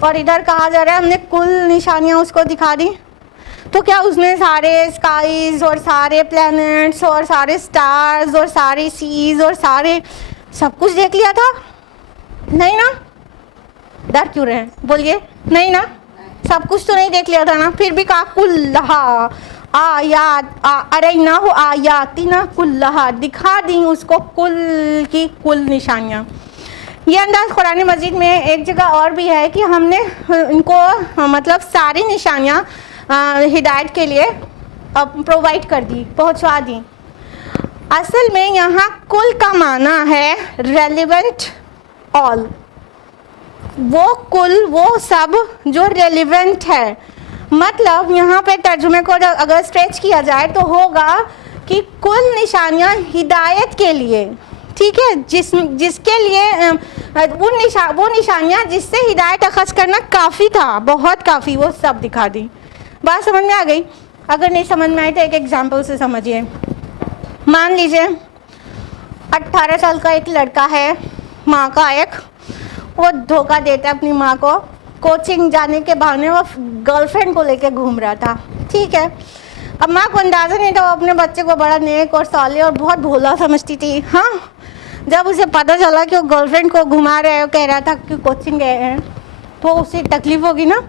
اور ادھر کہا جا رہا ہے ہم نے کل نشانیاں اس کو دکھا دی. تو کیا اس نے سارے اسکائیز اور سارے پلینٹس اور سارے اسٹارز اور سارے سیز اور سارے سب کچھ دیکھ لیا تھا؟ نہیں نا. ڈر کیوں رہے ہیں؟ بولیے نہیں نا، سب کچھ تو نہیں دیکھ لیا تھا نا. پھر بھی کہا کلھا آیات، اریناہ آیاتنا کلھا، دکھا دیں اس کو کل کی کل نشانیاں. یہ انداز قرآن مجید میں ایک جگہ اور بھی ہے کہ ہم نے ان کو مطلب ساری نشانیاں ہدایت کے لیے پرووائڈ کر دی، پہنچوا دی. اصل میں یہاں کل کا معنی ہے ریلیونٹ آل، وہ کل، وہ سب جو ریلیونٹ ہے. مطلب یہاں پہ ترجمے کو اگر اسٹریچ کیا جائے تو ہوگا کہ کل نشانیاں ہدایت کے لیے، ٹھیک ہے، جس کے لیے وہ نشانیاں جس سے ہدایت اخذ کرنا کافی تھا، بہت کافی، وہ سب دکھا دی. بات سمجھ میں آ گئی؟ اگر نہیں سمجھ میں آئی تو ایک ایگزامپل سے سمجھیے. مان لیجیے 18 سال کا ایک لڑکا ہے، ماں کا ایک، وہ دھوکہ دیتا ہے اپنی ماں کو. کوچنگ جانے کے بہانے وہ گرل فرینڈ کو لے کے گھوم رہا تھا، ٹھیک ہے. اب ماں کو اندازہ نہیں تھا، وہ اپنے بچے کو بڑا نیک اور صالح اور بہت بھولا سمجھتی تھی. ہاں جب اسے پتہ چلا کہ وہ گرل فرینڈ کو گھما رہے ہیں، کہہ رہا تھا کہ کوچنگ گئے ہیں، تو اسے تکلیف ہوگی نا.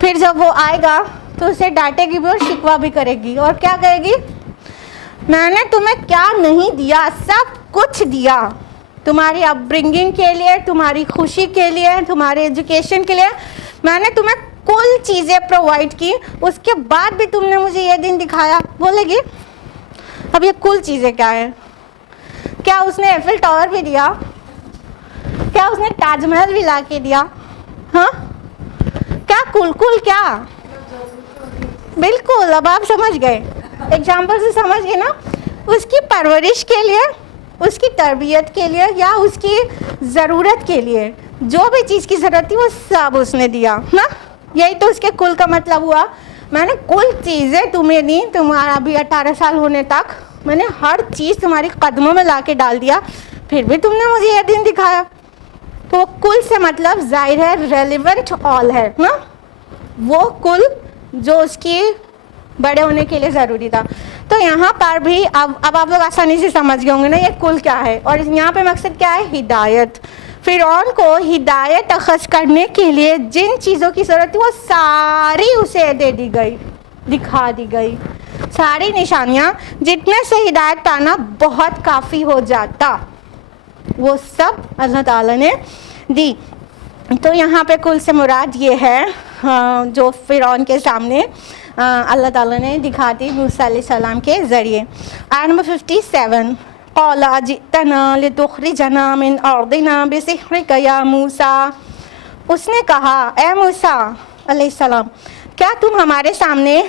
پھر جب وہ آئے گا تو اسے ڈانٹے گی بھی اور شکوہ بھی کرے گی. اور کیا کہے گی؟ میں نے تمہیں کیا نہیں دیا، سب کچھ دیا، تمہاری اپ برنگنگ کے لیے، تمہاری خوشی کے لیے، تمہارے ایجوکیشن کے لیے میں نے تمہیں کل چیزیں پرووائڈ کی، اس کے بعد بھی تم نے مجھے یہ دن دکھایا. بولے گی اب یہ کل چیزیں کیا ہیں؟ کیا اس نے ایفل ٹاور بھی دیا؟ کیا اس نے تاج محل بھی لا کے دیا؟ ہاں کیا کل کیا؟ بالکل اب آپ سمجھ گئے, ایگزامپل سے سمجھ گئے نا. اس کی پرورش کے لیے, اس کی تربیت کے لیے یا اس کی ضرورت کے لیے جو بھی چیز کی ضرورت تھی وہ سب اس نے دیا نا. یہی تو اس کے کل کا مطلب ہوا. میں نے کل چیزیں تمہیں دی, تمہارا ابھی 18 سال ہونے تک میں نے ہر چیز تمہاری قدموں میں لا کے ڈال دیا, پھر بھی تم نے مجھے یہ دن دکھایا. تو کل سے مطلب ظاہر ہے ریلیونٹ آل ہے نا, وہ کل جو اس کی بڑے ہونے کے لیے ضروری تھا. تو یہاں پر بھی اب آپ لوگ آسانی سے سمجھ گئے ہوں گے نا یہ کل کیا ہے, اور یہاں پہ مقصد کیا ہے, ہدایت. فرعون کو ہدایت اخذ کرنے کے لیے جن چیزوں کی ضرورت تھی وہ ساری اسے دے دی گئی, دکھا دی گئی. ساری نشانیاں جتنے سے ہدایت پانا بہت کافی ہو جاتا وہ سب اللہ تعالیٰ نے دی. تو یہاں پہ کل سے مراد یہ ہے جو فرعون کے سامنے اللہ تعالیٰ نے دکھا دی موسیٰ علیہ السلام کے ذریعے. آیت نمبر 57, قَالَ أَجِئْتَنَا لِتُخْرِجَنَا مِنْ أَرْضِنَا بِسِحْرِكَ يَا موسیٰ. اس نے کہا اے موسیٰ علیہ السلام, کیا تم ہمارے سامنے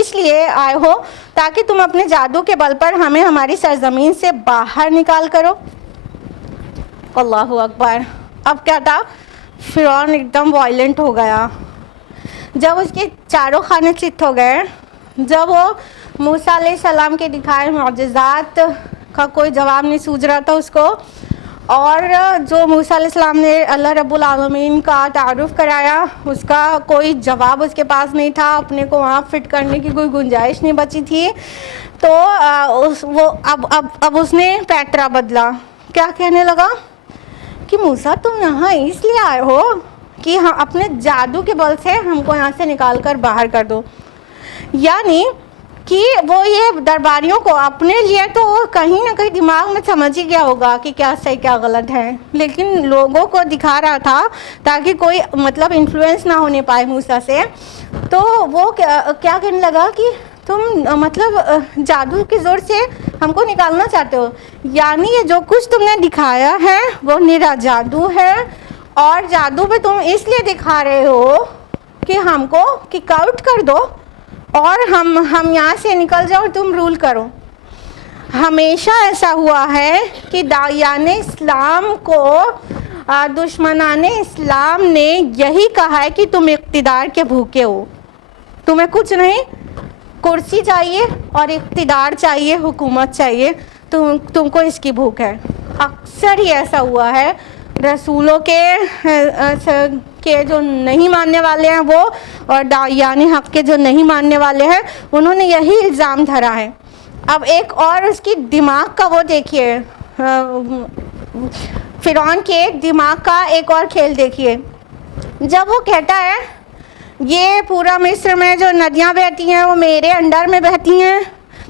اس لیے آئے ہو تاکہ تم اپنے جادو کے بل پر ہمیں ہماری سرزمین سے باہر نکال کرو. اللہ اکبر. اب کیا تھا, فرعون ایک دم وائلنٹ ہو گیا. جب اس کے چاروں خانے چت ہو گئے, جب وہ موسیٰ علیہ السلام کے دکھائے معجزات کا کوئی جواب نہیں سوچ رہا تھا اس کو, اور جو موسیٰ علیہ السلام نے اللہ رب العالمین کا تعارف کرایا اس کا کوئی جواب اس کے پاس نہیں تھا, اپنے کو وہاں فٹ کرنے کی کوئی گنجائش نہیں بچی تھی. تو وہ اب اس نے پیٹرا بدلا. کیا کہنے لگا کہ موسیٰ تم یہاں اس لیے آئے ہو کہ ہم اپنے جادو کے بل سے ہم کو یہاں سے نکال کر باہر کر دو. یعنی کہ وہ یہ درباریوں کو اپنے لیے تو کہیں نہ کہیں دماغ میں سمجھ ہی گیا ہوگا کہ کیا صحیح کیا غلط ہے, لیکن لوگوں کو دکھا رہا تھا تاکہ کوئی مطلب انفلوئنس نہ ہونے پائے موسیٰ سے. تو وہ کیا کہنے لگا کہ تم مطلب جادو کے زور سے ہم کو نکالنا چاہتے ہو, یعنی یہ جو کچھ تم نے دکھایا ہے وہ نرا جادو ہے, اور جادو پہ تم اس لیے دکھا رہے ہو کہ ہم کو کک آؤٹ کر دو اور ہم یہاں سے نکل جاؤ اور تم رول کرو. ہمیشہ ایسا ہوا ہے کہ داعیان اسلام کو دشمنان اسلام نے یہی کہا ہے کہ تم اقتدار کے بھوکے ہو, تمہیں کچھ نہیں, کرسی چاہیے اور اقتدار چاہیے, حکومت چاہیے, تم کو اس کی بھوک ہے. اکثر ہی ایسا ہوا ہے. رسولوں کے جو نہیں ماننے والے ہیں وہ, اور داعیان حق کے جو نہیں ماننے والے ہیں, انہوں نے یہی الزام دھرا ہے. اب ایک اور اس کی دماغ کا وہ دیکھیے, فرعون کے دماغ کا ایک اور کھیل دیکھیے. جب وہ کہتا ہے یہ پورا مصر میں جو ندیاں بہتی ہیں وہ میرے انڈر میں بہتی ہیں,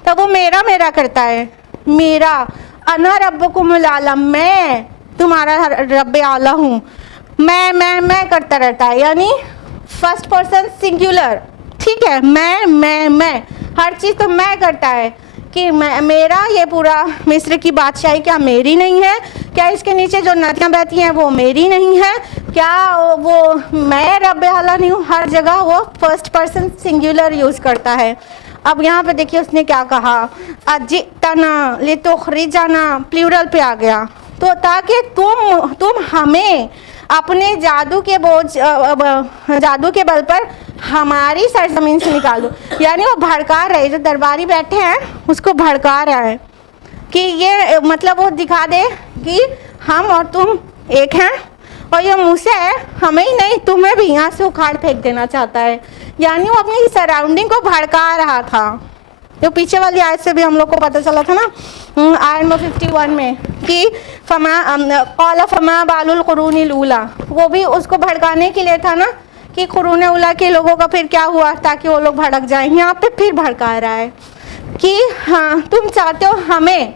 تب وہ میرا کرتا ہے. میرا انا ربکم الاعلی, میں تمہارا رب اعلیٰ ہوں, میں کرتا رہتا ہے. یعنی فرسٹ پرسن سنگولر, ٹھیک ہے, میں ہر چیز تو میں کرتا ہے کہ میرا یہ پورا مصر کی بادشاہی کیا میری نہیں ہے, کیا اس کے نیچے جو ندیاں بہتی ہیں وہ میری نہیں ہے, کیا وہ میں رب اعلیٰ نہیں ہوں. ہر جگہ وہ فرسٹ پرسن سنگولر یوز کرتا ہے. اب یہاں پہ دیکھیے اس نے کیا کہا, اجئتنا لتخرجنا, پلیورل پہ آ گیا, تو تاکہ تم ہمیں اپنے جادو کے بل پر ہماری سرزمین سے نکال دو. یعنی وہ بھڑکا رہے, جو درباری بیٹھے ہیں اس کو بھڑکا رہا ہے کہ یہ مطلب وہ دکھا دے کہ ہم اور تم ایک ہیں, اور یہ موسیٰ ہے ہمیں ہی نہیں تمہیں بھی یہاں سے اکھاڑ پھینک دینا چاہتا ہے. یعنی وہ اپنی سراؤنڈنگ کو بھڑکا رہا تھا. جو پیچھے والی آیت سے بھی ہم لوگ کو پتہ چلا تھا نا, آیت نمبر 51 میں, کہ قال فما بال القرون الاولی, وہ بھی اس کو بھڑکانے کے لیے تھا نا کہ قرون اولیٰ کے لوگوں کا پھر کیا ہوا تاکہ وہ لوگ بھڑک جائیں. یہاں پہ پھر بھڑکا رہا ہے کہ ہاں تم چاہتے ہو ہمیں,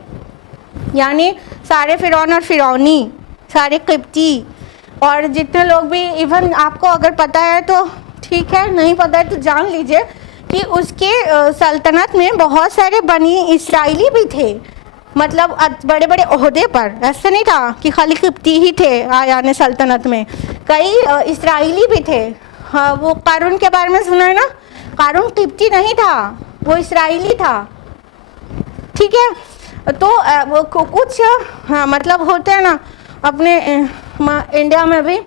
یعنی سارے فرعون اور فرعونی, سارے قبطی اور جتنے لوگ بھی, ایون آپ کو اگر پتہ ہے تو ٹھیک ہے, نہیں پتہ ہے تو جان لیجئے کہ اس کے سلطنت میں بہت سارے بنی اسرائیلی بھی تھے, مطلب بڑے بڑے عہدے پر. ایسا نہیں تھا کہ خالی قبطی ہی تھے آیان سلطنت میں, کئی اسرائیلی بھی تھے. وہ قارون کے بارے میں سنا ہے نا, قارون قبطی نہیں تھا, وہ اسرائیلی تھا, ٹھیک ہے. تو کچھ مطلب ہوتے ہیں نا اپنے انڈیا میں بھی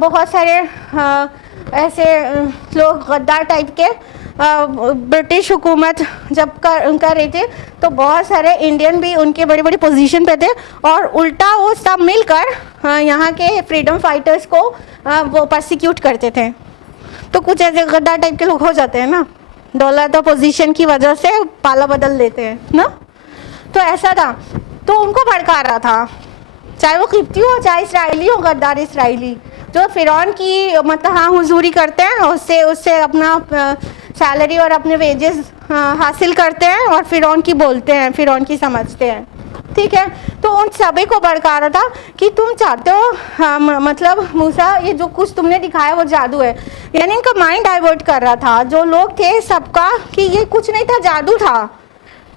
بہت سارے ایسے لوگ غدار ٹائپ کے, برٹش حکومت جب کر رہی تھی تو بہت سارے انڈین بھی ان کے بڑی بڑی پوزیشن پہ تھے, اور الٹا وہ سب مل کر یہاں کے فریڈم فائٹرز کو وہ پرسیکیوٹ کرتے تھے. تو کچھ ایسے غدار ٹائپ کے لوگ ہو جاتے ہیں نا, دولت اور پوزیشن کی وجہ سے پالا بدل دیتے ہیں نا. تو ایسا تھا, تو ان کو بھڑکا رہا تھا, چاہے وہ قبطی ہو چاہے اسرائیلی ہو, غدار اسرائیلی جو فرعون کی مطلب ہاں حضوری کرتے ہیں, اس سے اپنا سیلری اور اپنے ویجز حاصل کرتے ہیں اور فرعون کی بولتے ہیں, فرعون کی سمجھتے ہیں, ٹھیک ہے. تو ان سبھی کو بھڑکا رہا تھا کہ تم چاہتے ہو مطلب موسیٰ یہ جو کچھ تم نے دکھایا وہ جادو ہے, یعنی ان کا مائنڈ ڈائیورٹ کر رہا تھا جو لوگ تھے سب کا, کہ یہ کچھ نہیں تھا, جادو تھا.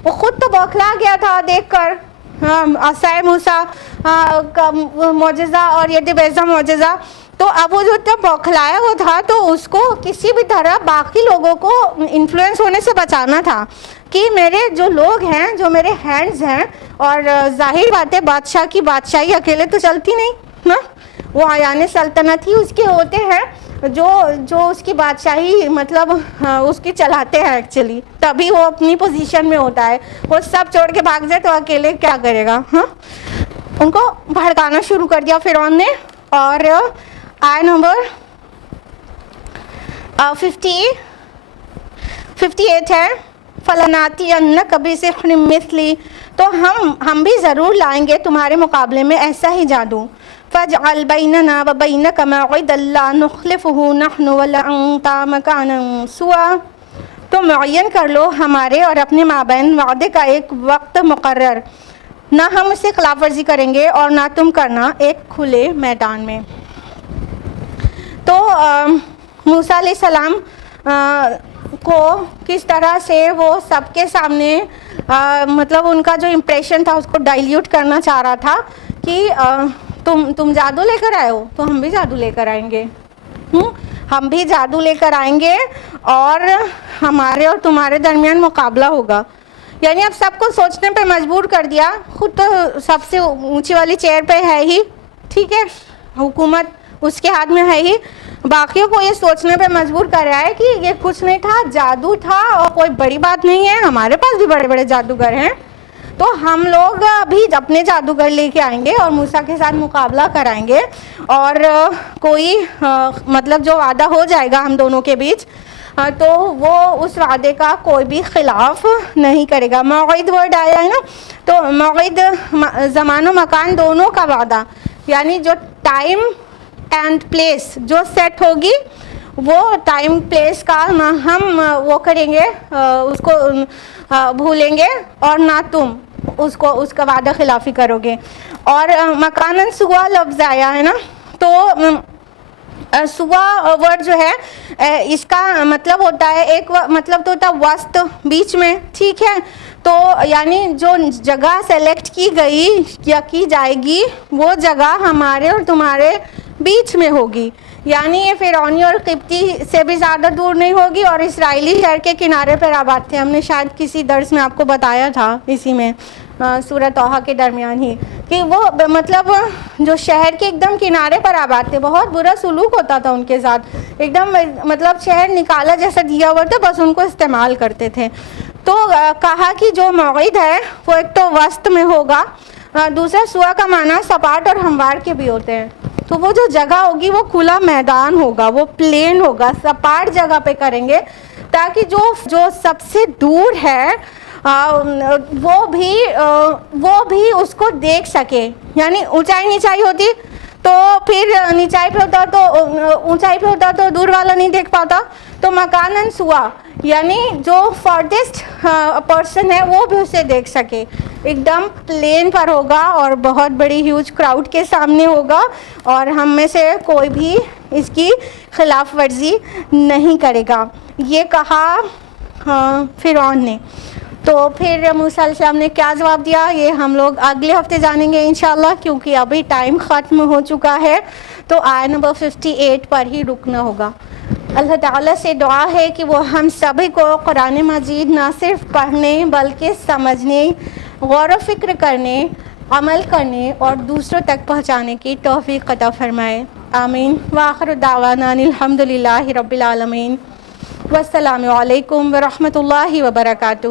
وہ خود تو بوکھلا گیا تھا دیکھ کر عصائے موسیٰ کا معجزہ اور یہ بیضا معجزہ. تو اب وہ جو اتنا بوکھلایا ہوا تھا تو اس کو کسی بھی طرح باقی لوگوں کو انفلوئنس ہونے سے بچانا تھا کہ میرے جو لوگ ہیں, جو میرے ہینڈز ہیں, اور ظاہر بات ہے بادشاہ کی بادشاہی اکیلے تو چلتی نہیں نا, وہ آیان سلطنت ہی اس کے ہوتے ہیں جو اس کی بادشاہی مطلب اس کی چلاتے ہیں ایکچولی, تبھی وہ اپنی پوزیشن میں ہوتا ہے. وہ سب چھوڑ کے بھاگ جائے تو اکیلے کیا کرے گا. ہاں, ان کو بھڑکانا شروع کر دیا فرعون نے. اور آیت نمبر 58 ہے, فَلَنَأْتِيَنَّكَ بِسِحْرٍ مِثْلِهِ, تو ہم بھی ضرور لائیں گے تمہارے مقابلے میں ایسا ہی جادو. فَاجْعَلْ بَيْنَنَا وَبَيْنَكَ مَوْعِدًا لَا نُخْلِفُهُ نَحْنُ وَلَا أَنْتَ مَكَانًا سُوًى, تو معین کر لو ہمارے اور اپنے مابین وعدے کا ایک وقت مقرر, نہ ہم اس سے خلاف ورزی کریں گے اور نہ تم کرنا ایک کھلے میدان میں. تو موسیٰ علیہ السلام کو کس طرح سے وہ سب کے سامنے مطلب ان کا جو امپریشن تھا اس کو ڈائلیوٹ کرنا چاہ رہا تھا کہ تم جادو لے کر آئے ہو تو ہم بھی جادو لے کر آئیں گے, ہم بھی جادو لے کر آئیں گے اور ہمارے اور تمہارے درمیان مقابلہ ہوگا. یعنی اب سب کو سوچنے پہ مجبور کر دیا, خود تو سب سے اونچی والی چیئر پہ ہے ہی, ٹھیک ہے, حکومت اس کے ہاتھ میں ہے ہی, باقیوں کو یہ سوچنے پہ مجبور کر رہا ہے کہ یہ کچھ نہیں تھا, جادو تھا اور کوئی بڑی بات نہیں ہے, ہمارے پاس بھی بڑے بڑے جادوگر ہیں, تو ہم لوگ بھی اپنے جادوگر لے کے آئیں گے اور موسیٰ کے ساتھ مقابلہ کرائیں گے, اور کوئی مطلب جو وعدہ ہو جائے گا ہم دونوں کے بیچ تو وہ اس وعدے کا کوئی بھی خلاف نہیں کرے گا. موعد ورڈ آیا ہے نا, تو موعد زمان و مکان دونوں کا وعدہ, یعنی جو ٹائم اینڈ پلیس جو سیٹ ہوگی وہ ٹائم پلیس کا نہ ہم وہ کریں گے, اس کو بھولیں گے اور نہ تم اس کا وعدہ خلافی کرو گے. اور مکانن سوا لفظ آیا ہے نا, تو سوا ورڈ جو ہے اس کا مطلب ہوتا ہے, ایک مطلب تو ہوتا ہے وسط, بیچ میں, ٹھیک ہے. تو یعنی جو جگہ سلیکٹ کی گئی یا کی جائے گی وہ جگہ ہمارے اور تمہارے بیچ میں ہوگی, یعنی یہ فرعونی اور قبطی سے بھی زیادہ دور نہیں ہوگی, اور اسرائیلی شہر کے کنارے پر آباد تھے. ہم نے شاید کسی درس میں آپ کو بتایا تھا اسی میں سورہ طٰہٰ کے درمیان ہی, کہ وہ مطلب جو شہر کے ایک دم کنارے پر آباد تھے, بہت برا سلوک ہوتا تھا ان کے ساتھ, ایک دم مطلب شہر نکالا جیسا دیا ہوا تھا, بس ان کو استعمال کرتے تھے. تو کہا کہ جو موعد ہے وہ ایک تو وسط میں ہوگا, دوسرا سوا کا معنی سپاٹ اور ہموار کے بھی ہوتے ہیں, تو وہ جو جگہ ہوگی وہ کھلا میدان ہوگا, وہ پلین ہوگا, سپاٹ جگہ پہ کریں گے تاکہ جو سب سے دور ہے وہ بھی اس کو دیکھ سکے. یعنی اونچائی نیچائی ہوتی تو پھر نیچائی پہ ہوتا تو اونچائی پہ ہوتا تو دور والا نہیں دیکھ پاتا, تو مکانن سوا یعنی جو فارٹیسٹ پرسن ہے وہ بھی اسے دیکھ سکے, ایک دم پلین پر ہوگا اور بہت بڑی ہیوج کراؤڈ کے سامنے ہوگا, اور ہم میں سے کوئی بھی اس کی خلاف ورزی نہیں کرے گا. یہ کہا فرعون نے. تو پھر موسیٰ علیہ السلام نے کیا جواب دیا یہ ہم لوگ اگلے ہفتے جانیں گے انشاءاللہ, کیونکہ ابھی ٹائم ختم ہو چکا ہے, تو آیت نمبر 58 پر ہی رکنا ہوگا. اللہ تعالیٰ سے دعا ہے کہ وہ ہم سبھی کو قرآن مجید نہ صرف پڑھنے بلکہ سمجھنے، غور و فکر کرنے، عمل کرنے اور دوسروں تک پہنچانے کی توفیق عطا فرمائے، آمین۔ وآخر دعوانا الحمدللہ رب العالمین، والسلام علیکم ورحمۃ اللہ وبرکاتہ۔